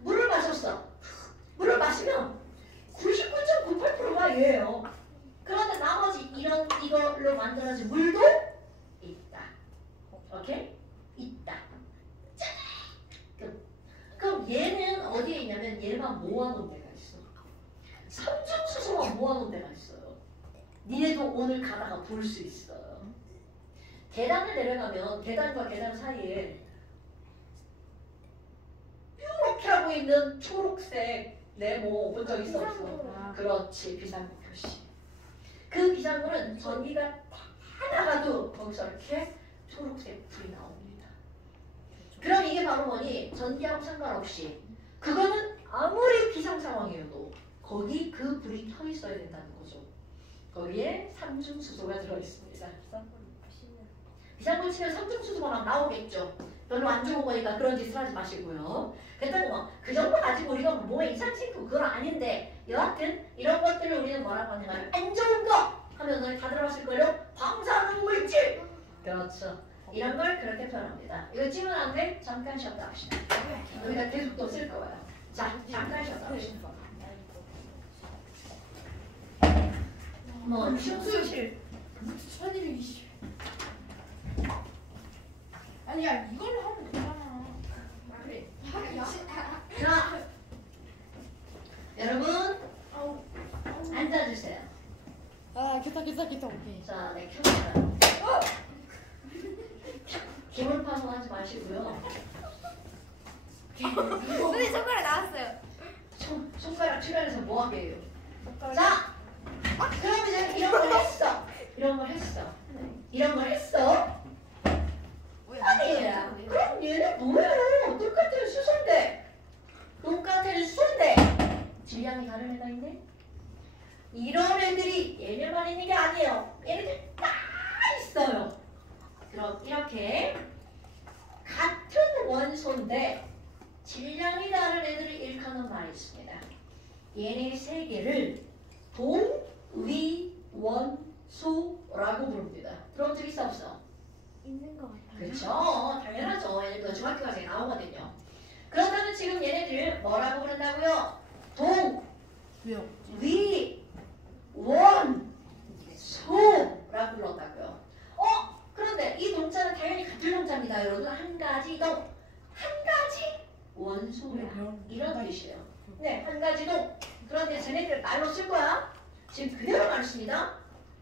물을 마셨어. 물을 마시면 99.98%가 얘예요. 그런데 나머지 이걸로 만들어진 물도 있다. 오케이? 있다. 짜잔! 그럼 얘는 어디에 있냐면 얘만 모아놓은 데가 있어. 삼중수소만 모아놓은 데가 있어요. 니네도 오늘 가다가 볼 수 있어요. 계단을 내려가면 계단과 계단 사이에 이렇게 하고 있는 초록색 네모 본 적 있어 없어? 그렇지, 비상구 표시. 그 비상구는 전기가 다 나가도 거기서 이렇게 초록색 불이 나옵니다. 그럼 이게 바로 뭐니? 전기하고 상관없이 그거는 아무리 비상 상황이어도 거기 그 불이 켜 있어야 된다는 거죠. 거기에 삼중수소가 들어있습니다. 비상불 치면 삼중수소가 막 나오겠죠. 별로 안 좋은 거니까 그런 짓을 하지 마시고요. 그렇다고 그 정도 가지고 우리가 뭐에 이상 신고 그건 아닌데 여하튼 이런 것들을 우리는 뭐라고 하냐면 안 좋은 거 하면 너희 다 들어봤을걸요? 방사능 물질! 그렇죠. 이런 걸 그렇게 표현합니다. 이거 찍으면 안 돼? 잠깐 쉬었다 합시다. 우리가 계속 또 쓸 거예요. 자, 잠깐 쉬었다 합시다. 뭐 흉수실 1220. 아니야 이걸로 하면 되잖아. 그래. 자, 여러분 앉아주세요. 아 기타 오케이. 자, 네, 켜주세요. 기물 파손하지 마시고요. 선생님 손가락 나왔어요. 손가락 출연해서 뭐 하게 해요? 자, 그럼 이제 이런 걸 했어. 이런 걸 했어. 이런 걸 했어. 아니야. 그럼 얘는 뭐예요? 똑같은 수소인데. 똑같은 수소인데. 질량이 다른 애가 있네? 이런 애들이 얘네만 있는 게 아니에요. 얘네들 다 있어요. 그럼 이렇게 같은 원소인데 질량이 다른 애들을 일컫는 말이 있습니다. 얘네 세 개를 동위원소라고 부릅니다. 들어본 적 있어 없어? 있는 것 같아요. 그렇죠. 당연하죠. 얘네들 중학교 가서 나오거든요. 그렇다면 지금 얘네들 뭐라고 부른다고요? 동위원소라고 불렀다고요. 그런데 이 동자는 당연히 같은 동자입니다. 여러분 한 가지 동, 한 가지 원소라 이런 뜻이에요. 네, 한 가지 동. 그런데 쟤네들 말로 쓸 거야. 지금 그대로 말 씁니다.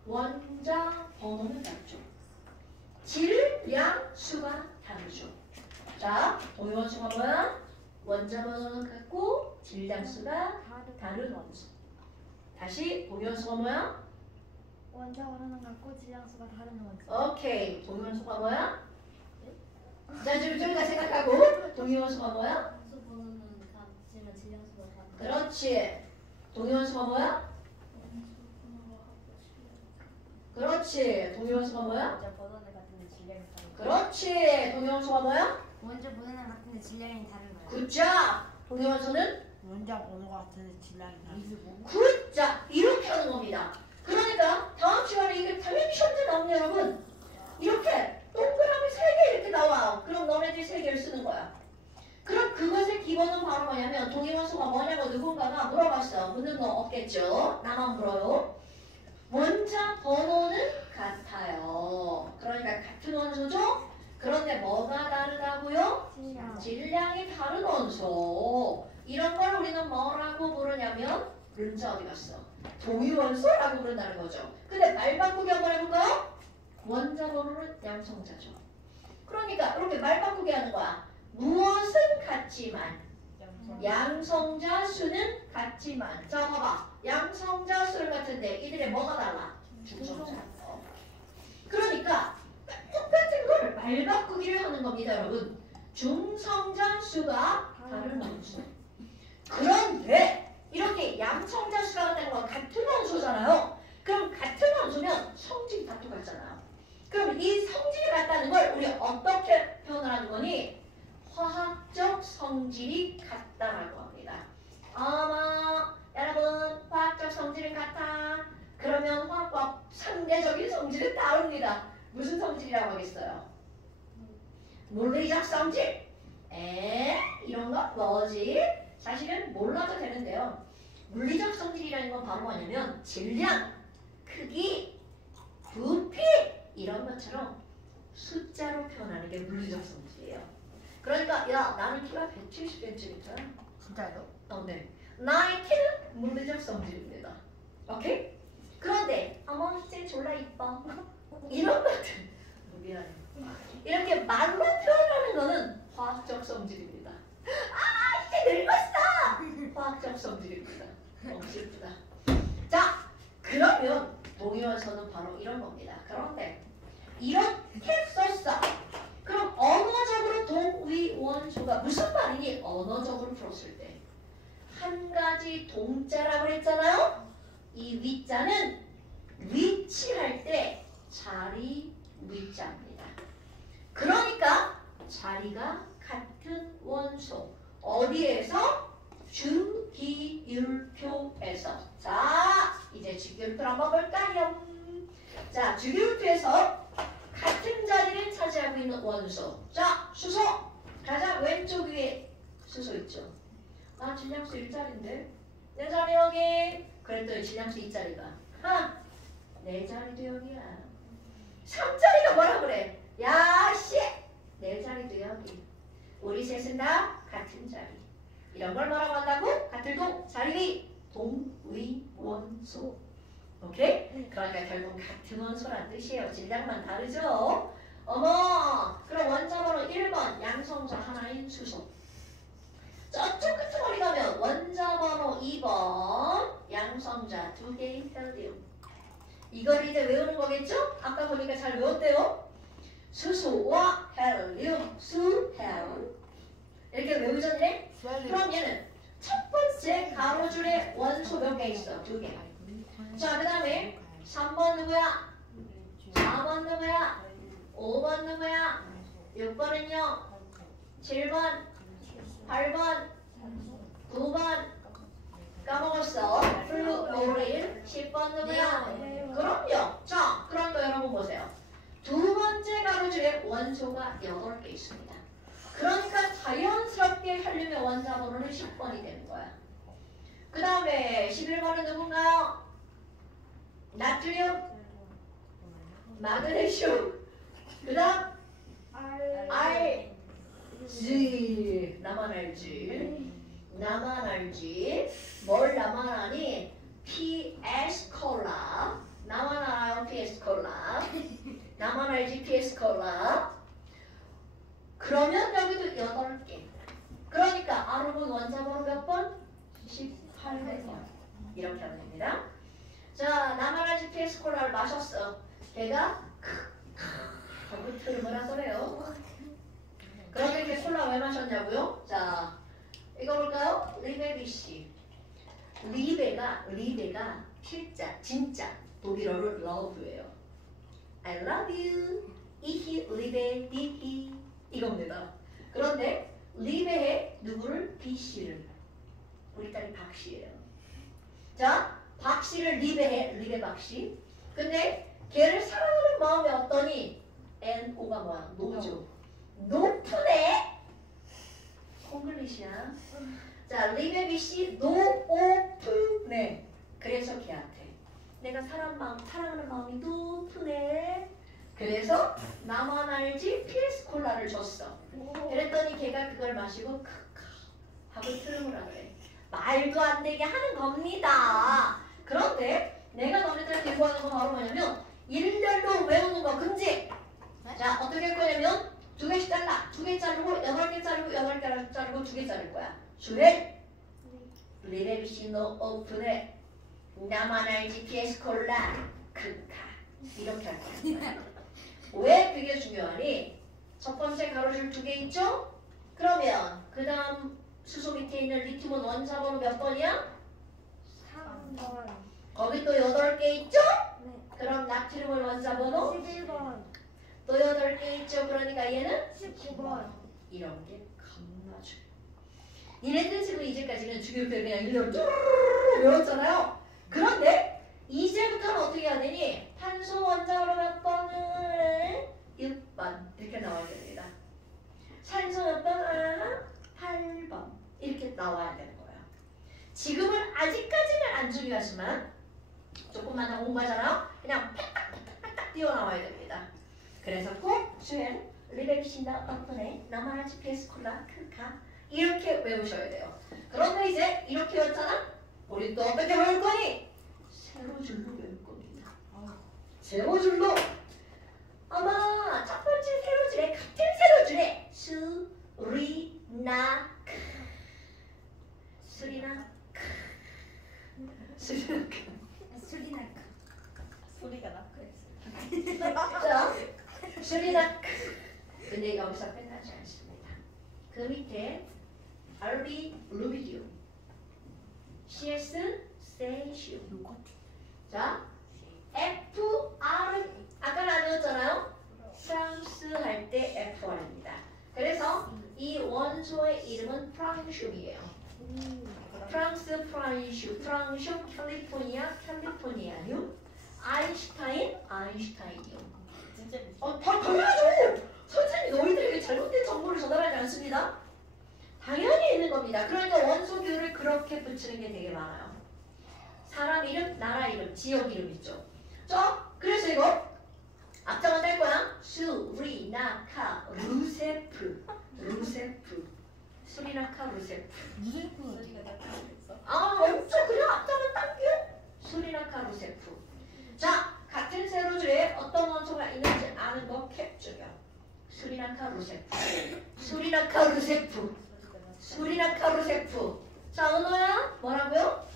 원자 번호는 다르죠. 질, 량, 수가 다르죠. 자, 동위원수가 뭐야? 원자 번호는 같고 질량수가 다른 원소. 다시 동위원수가 뭐야? 원자 원호는 같고 질량수가 다른 원소. 오케이. 동위원수가 뭐야? 자, 좀 더 생각하고 동위원수가 뭐야? 원소 번호는 같지만 질량수가 다른. 그렇지. 동위원수가 뭐야? 그렇지. 동위원수가 뭐야? 원자 번호는 같은데 질량이 다른. 그렇지. 동위원수가 뭐야? 원자 번호는 같은데 질량이 다른 거야. 굿자. 동위원수는 원자 번호가 같은데 질량이 다르고. 굿자. 이렇게 하는 겁니다. 그러니까 다음 시간에 이게 당연히 시험에 나오는 여러분 이렇게 동그라미 3개 이렇게 나와. 그럼 너네들이 3개를 쓰는 거야. 그럼 그것의 기본은 바로 뭐냐면 동위원수가 뭐냐고 누군가가 물어봤어. 묻는 거 없겠죠? 나만 물어요. 원자 번호는 같아요. 그러니까 같은 원소죠? 그런데 뭐가 다르다고요? 질량. 질량이 다른 원소. 이런 걸 우리는 뭐라고 부르냐면 문자 어디 갔어? 동위원소라고 부른다는 거죠. 근데 말 바꾸기 한번 해볼까요? 원자 번호는 양성자죠. 그러니까 이렇게 말 바꾸기 하는 거야. 무엇은 같지만 양성자 수는 같지만. 자 봐봐. 양성자 수는 같은데 이들의 뭐가 달라? 중성자. 그러니까 똑같은 걸 말 바꾸기를 하는 겁니다 여러분. 중성자 수가 다른 원소. 그런데 이렇게 양성자 수가 같다는 건 같은 원소잖아요. 그럼 같은 원소면 성질이 다 똑같잖아요. 그럼 이 성질이 같다는 걸 우리 어떻게 표현하는 거니? 화학적 성질이 같다라고 합니다. 어머 여러분 화학적 성질은 같아. 그러면 화학과 상대적인 성질은 다릅니다. 무슨 성질이라고 하겠어요? 물리적 성질. 이런 거 뭐지? 사실은 몰라도 되는데요. 물리적 성질이라는 건 바로 뭐냐면 질량, 크기, 부피 이런 것처럼 숫자로 표현하는 게 물리적 성질이에요. 그러니까 야 나는 키가 170cm야. 진짜요? 네. 나의 키는 물리적 성질입니다. 오케이? 그런데 어머 쟤 졸라 이뻐. 이런 것들 미안해. 이렇게 말로 표현하는 거는 화학적 성질입니다. 아 이제 늙었어. 화학적 성질입니다. 너무 슬프다. 자 그러면 동위원소는 바로 이런 겁니다. 그런데 이렇게 썼어. 그럼 언어적으로 동위원소가 무슨 말이니? 언어적으로 풀었을 때 한 가지 동자라고 했잖아요. 이 위자는 위치할 때 자리 위자입니다. 그러니까 자리가 같은 원소 어디에서? 주기율표에서. 자 이제 주기율표를 한번 볼까요? 자 주기율표에서 같은 자리를 차지하고 있는 원소. 자 수소 가장 왼쪽 위에 수소 있죠. 나 질량수 1자리인데 내 자리 여기. 그랬더니 질량수 2자리가 내 자리도 여기야. 3자리가 뭐라 그래? 야씨 내 자리도 여기. 우리 셋은 다 같은 자리. 이런 걸 뭐라고 한다고? 같은 동 자리 위 동위원소. 오케이? 그러니까 결국 같은 원소란 뜻이에요. 질량만 다르죠? 어머 그럼 원자번호 1번 양성자 하나인 수소. 저쪽 끝에 머리 가면 원자번호 2번 양성자 2개인 헬륨. 이걸 이제 외우는 거겠죠? 아까 보니까 잘 외웠대요. 수소와 헬륨, 수헬 이렇게 외우셨네? 그럼 얘는 첫 번째 가로줄에 원소 몇 개 있어? 2개. 자, 그 다음에 3번 누구야? 4번 누구야? 5번 누구야? 6번은요? 7번, 8번, 9번 까먹었어. 플루오릴 10번 누구야? 그럼요. 자, 그럼 또 여러분 보세요. 두 번째 가로줄에 원소가 8개 있습니다. 그러니까 자연스럽게 헬륨의 원자 번호는 10번이 되는 거야. 그 다음에 11번은 누군가요? 나트륨, 마그네슘, 그 다음 R, G. 나만 알지? 나만 알지? 뭘 나만 아니? PS 콜라. 나만 알아요 PS 콜라. 나만 알지 PS 콜라. 그러면 여기도 8개. 그러니까 아르곤 원자번호 몇 번? 18번. 이렇게 하면 됩니다. 자, 나만한 GPS 콜라를 마셨어. 걔가 하고 트름을 하더래요. 그런데 이렇게 콜라 왜 마셨냐고요? 자, 이거 볼까요? 리베비 씨. 리베가 실자, 진짜 독일어로 love예요. I love you. 이히 리베 디히 이겁니다. 그런데 리베에 누구를? B 씨를. 우리 딸이 박 씨예요. 자, 박 씨를 리베해. 리베 박 씨. 근데 걔를 사랑하는 마음이 어떠니? N-O가 뭐야? 노죠. 높으네. 콩글리시야. 자, 리베비 씨 높으네. 그래서 걔한테 내가 사랑하는 마음이 높으네. 그래서 나만 알지 PS 콜라를 줬어. 그랬더니 걔가 그걸 마시고 크크 하고 트름을 하래. 말도 안 되게 하는 겁니다. 그런데 내가 너네들한테 요구하는 건 바로 뭐냐면 일렬로 외우는 거 금지. 자, 어떻게 할 거냐면 2개씩 잘라. 2개 자르고 8개 자르고 8개 자르고 2개 자를 거야. 슈헬 리레비시 노 오픈에 나만 알지 PS 콜라 크카 이렇게 할 거야. 왜 그게 중요하니? 첫 번째 가로줄 2개 있죠? 그러면 그 다음 수소 밑에 있는 리튬은 원자번호 몇 번이야? 3번. 거기 또 8개 있죠? 네. 그럼 나트륨은 원자번호 11번. 또 8개 있죠? 그러니까 얘는 19번. 이런 게 겁나 중요해. 얘네들 지금 이제까지는 중요할 때 그냥 일렬로 뚜루루루 외웠잖아요. 그런데 이제부터는 어떻게 해야 되니? 탄소 원자번호 몇 번을 6번 이렇게 나와야 됩니다. 산소 몇 번? 8번 이렇게 나와야 되는 거예요. 지금은 아직까지는 안 중요하지만 조금만 더 공부하잖아요. 그냥 팍팍팍팍 뛰어나와야 됩니다. 그래서 꼭 슈엘 리베비신다 어프네 나만한 GPS 콜라 크카 이렇게 외우셔야 돼요. 그런데 이제 이렇게 외웠잖아? 우리 또 어떻게 외울 거니? 세로줄로 외울 겁니다. 세로줄로 아마 첫 번째 세로줄에 같은 세로줄에 수리나크 소리가 나. 자, 수리나크. 근데 여기서 끝나지 않습니다. 그 밑에 RB 루비디움, CS 세시움. 자, FR 아까 나누었잖아요. 프랑스 할 때 FR입니다. 그래서 이 원소의 이름은 프랑슘이에요. 프랑스 프랑슘, 프랑슘 캘리포니아 캘리포니아늄, 아인슈타인 아인슈타인늄. 당연하죠. 선생님이 너희들에게 잘못된 정보를 전달하지 않습니다. 당연히 있는 겁니다. 그러니까 원소 비율을 그렇게 붙이는 게 되게 많아요. 사람 이름, 나라 이름, 지역 이름 있죠. 자, 그래서 이거 앞장은 뗄 거야. 수리나카 루세프. 수리나카 루세프. 무슨 소리가 나타났어? 없죠. 그냥 앞장은 당겨. 수리나카 루세프. 자, 같은 세로줄에 어떤 원소가 있는지 아는 거 캡 중요. 수리나카 루세프. 수리나카 루세프. 자, 은호야 뭐라고요?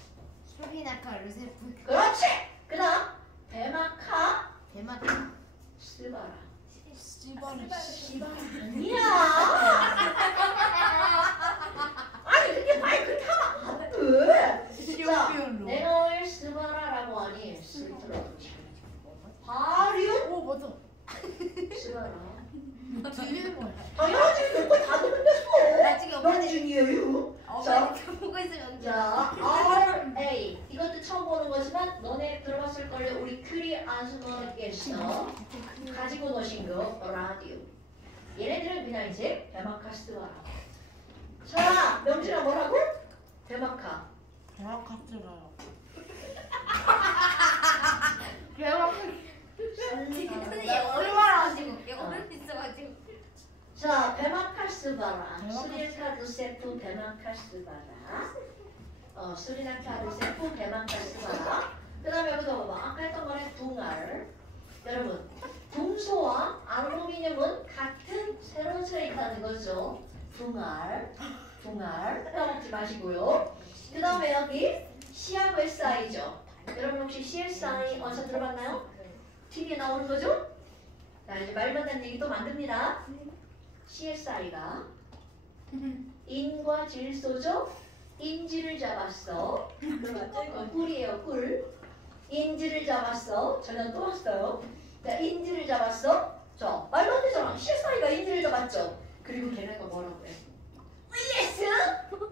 소리나카 루세프. 그렇지. 그다음 베마카 대마카. 스바라. 씨발. 아니야. 아니 그게 말 그렇게 하면 안 돼. 자, 내가 왜 스바라라고 하니? 스트로. 바리움 오 맞아. 스바라. 들리는 거야. 당연하지. 몇번 다 들렸어. 나중에 엄마한테 중이에요. 자, 보고 있으면 자, RA 이것도 처음 보는 거지만 너네 들어봤을걸요. 우리 큐리 아즈머니께서 가지고 노신 거 라디오. 얘네들은 그냥 이제 베마카스와라. 자, 명진아 뭐라고? 베마카. 대마카스가요. 자, 베마카스바라. 수리나카 루세프 베마카스바라. 수리나카 루세프 베마카스바라. 그 다음에 여기서 봐봐. 아까 했던 거는 붕알. 여러분 붕소와 알루미늄은 같은 세로체에 있다는 거죠. 붕알 까먹지 마시고요. 그 다음에 여기 C하고 SI죠. 여러분 혹시 CSI 어디서 들어봤나요? TV에 나오는 거죠? 자, 이제 말도 안 되는 얘기 또 만듭니다. CSI가 인과 질소죠? 인지를 잡았어. 꿀이에요, 꿀. 인지를 잡았어. 전혀 또 왔어요. 자, 인지를 잡았어. 자, 말도 안 되잖아. CSI가 인지를 잡았죠. 그리고 걔네가 뭐라고 해? 예스!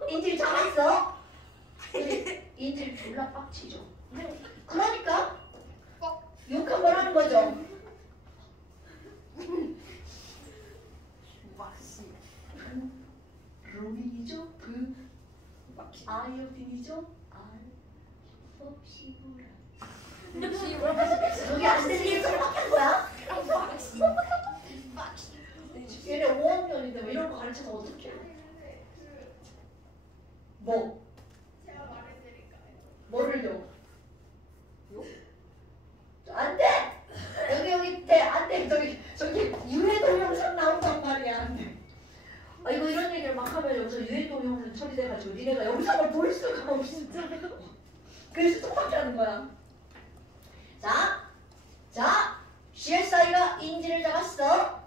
인지를 잡았어. 인지를 졸라 빡치죠. 그러니까 욕 한 번 하는 거죠. 브로민이죠? 아이오딘이죠? 여기 안 들리게 깜빡한 거야? 얘네 5학년인데 왜 이런 거 가르쳐서 어떡해? 뭐? 뭐를요? 안 돼! 여기 돼! 안 돼! 저기 유해 동영상 나온단 말이야. 안 돼. 아 이거 이런 얘기를 막 하면 여기서 유해 동영상 처리돼가지고 니네가 영상을 볼 수가 없어. 그래서 똑같이 하는 거야. 자, CSI가 인지를 잡았어.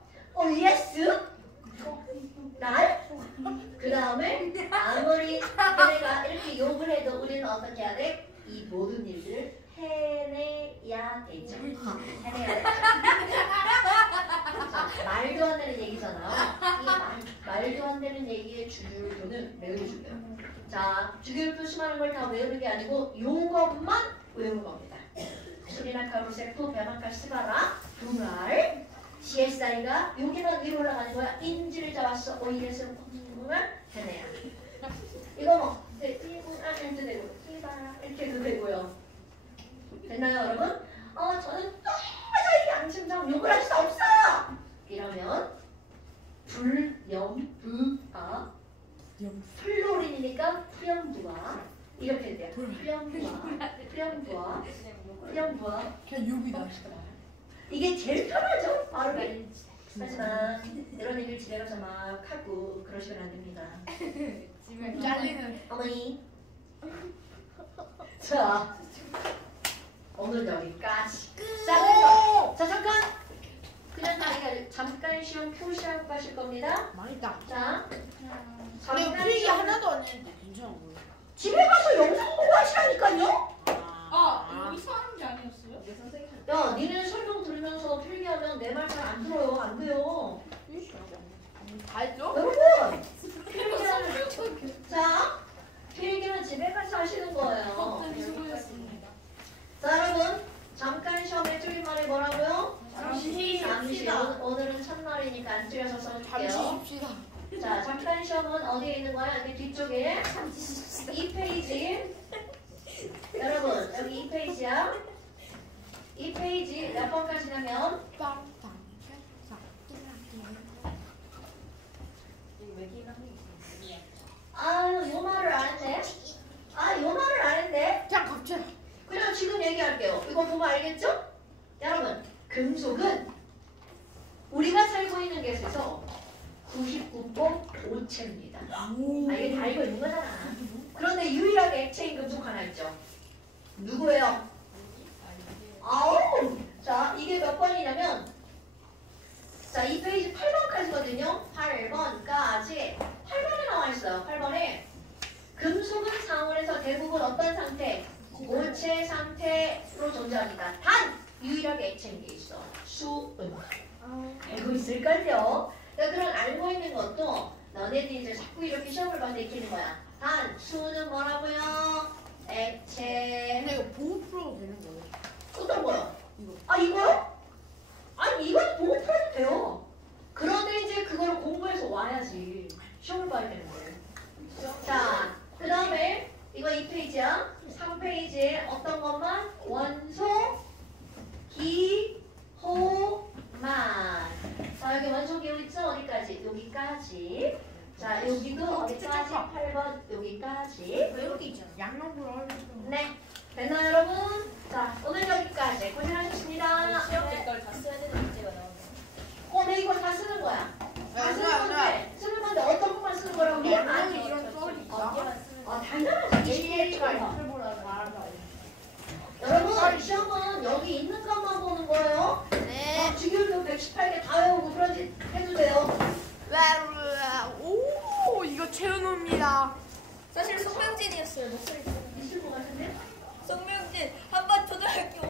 예스. 그 다음에 아무리 내가 이렇게 욕을 해도 우리는 어떻게 해야 돼? 이 모든 일들을 해내야 되죠. 해내야 되죠. 자, 말도 안 되는 얘기잖아요. 이 말도 안 되는 얘기의 주율표는 매우 중요해요. 자, 주율표 수많은 걸 다 외우는 게 아니고 요것만 외우는 겁니다. 수리나 카루세프, 베마카 스바라, 붕알, CSI가 여기만 위로 올라가는 거야. 인지를 잡았어. OES를 보면 해내야. 이거 뭐 이렇게 되고 이렇게 해도 되고요. 됐나요 여러분? 저는 도저히 양심상 욕을 할 수 없어요. 이러면 불염부가 플로린이니까 프렴부와 이렇게 돼요. 프렴부와 그냥 욕이다. 이게 제일 편하죠? 발음이. 하지만 이런 얘기를 집에 가서 막 하고 그러시면 안 됩니다. 집에 잘리는. 어머니. 자, 오늘 여기까지. 자, 잠깐. 그냥 다니까 잠깐 시험 표시하고 가실 겁니다. 맛있다. 자, 근데 잠깐 풀이 시험. 하나도 안 했는데 괜찮아 보여. 집에 가서 영상 보고 하시라니까요. 여기 사람이 아니었어요? 내 선생님. 야, 니네 설명 들으면서 필기하면 내 말 잘 안 들어요. 안 돼요. 다 했죠? 여러분, 자, 필기는 집에 가서 하시는 거예요. 수고했습니다. 자, 여러분, 잠깐 시험에 틀린 말이 뭐라고요? 잠시 오늘은 첫날이니까 안 틀려서 써줄게요. 잠시 쉽시다. 자, 잠깐 시험은 어디에 있는 거야? 여기 뒤쪽에 2페이지. 여러분, 여기 2페이지야. 2페이지 몇 번까지냐면 요 말을 안 했네. 요 말을 안 했네. 자, 갑자기. 그냥 지금 얘기할게요. 이거 보면 알겠죠? 여러분, 금속은 우리가 살고 있는 것에서 99.5채입니다. 이게 다 알고 있는 거잖아. 그런데 유일하게 액체인 금속 하나 있죠. 누구예요? 자, 이게 몇 번이냐면 자, 이 페이지 8번까지거든요. 8번까지 8번에 나와 있어요. 8번에 금속은 상온에서 대부분 어떤 상태? 고체 상태로 존재합니다. 단 유일하게 액체인 게 있어. 수은. 알고 있을걸요? 그런 알고 있는 것도 너네들이 이제 자꾸 이렇게 시험을 봐서 익히는 거야. 단 수는 뭐라고요? 액체. 근데 이거 보호 풀어도 되는 거예요? 어떤 거요? 이거요? 아니 이건 보고 풀어도 돼요. 그런데 이제 그걸 공부해서 와야지 시험을 봐야 되는 거예요. 자, 그 다음에 이거 2페이지야. 3페이지에 어떤 것만? 원소, 기, 호, 만. 자, 여기 원소 기호 있죠? 어디까지? 여기까지. 자, 여기도 어디까지? 8번 여기까지. 여기 있잖아. 양념으로 하려고. 네. 됐나요, 여러분? 자, 오늘 여기까지. 고생하셨습니다. 시험 댓글 다 써야 되는 문제가 목소리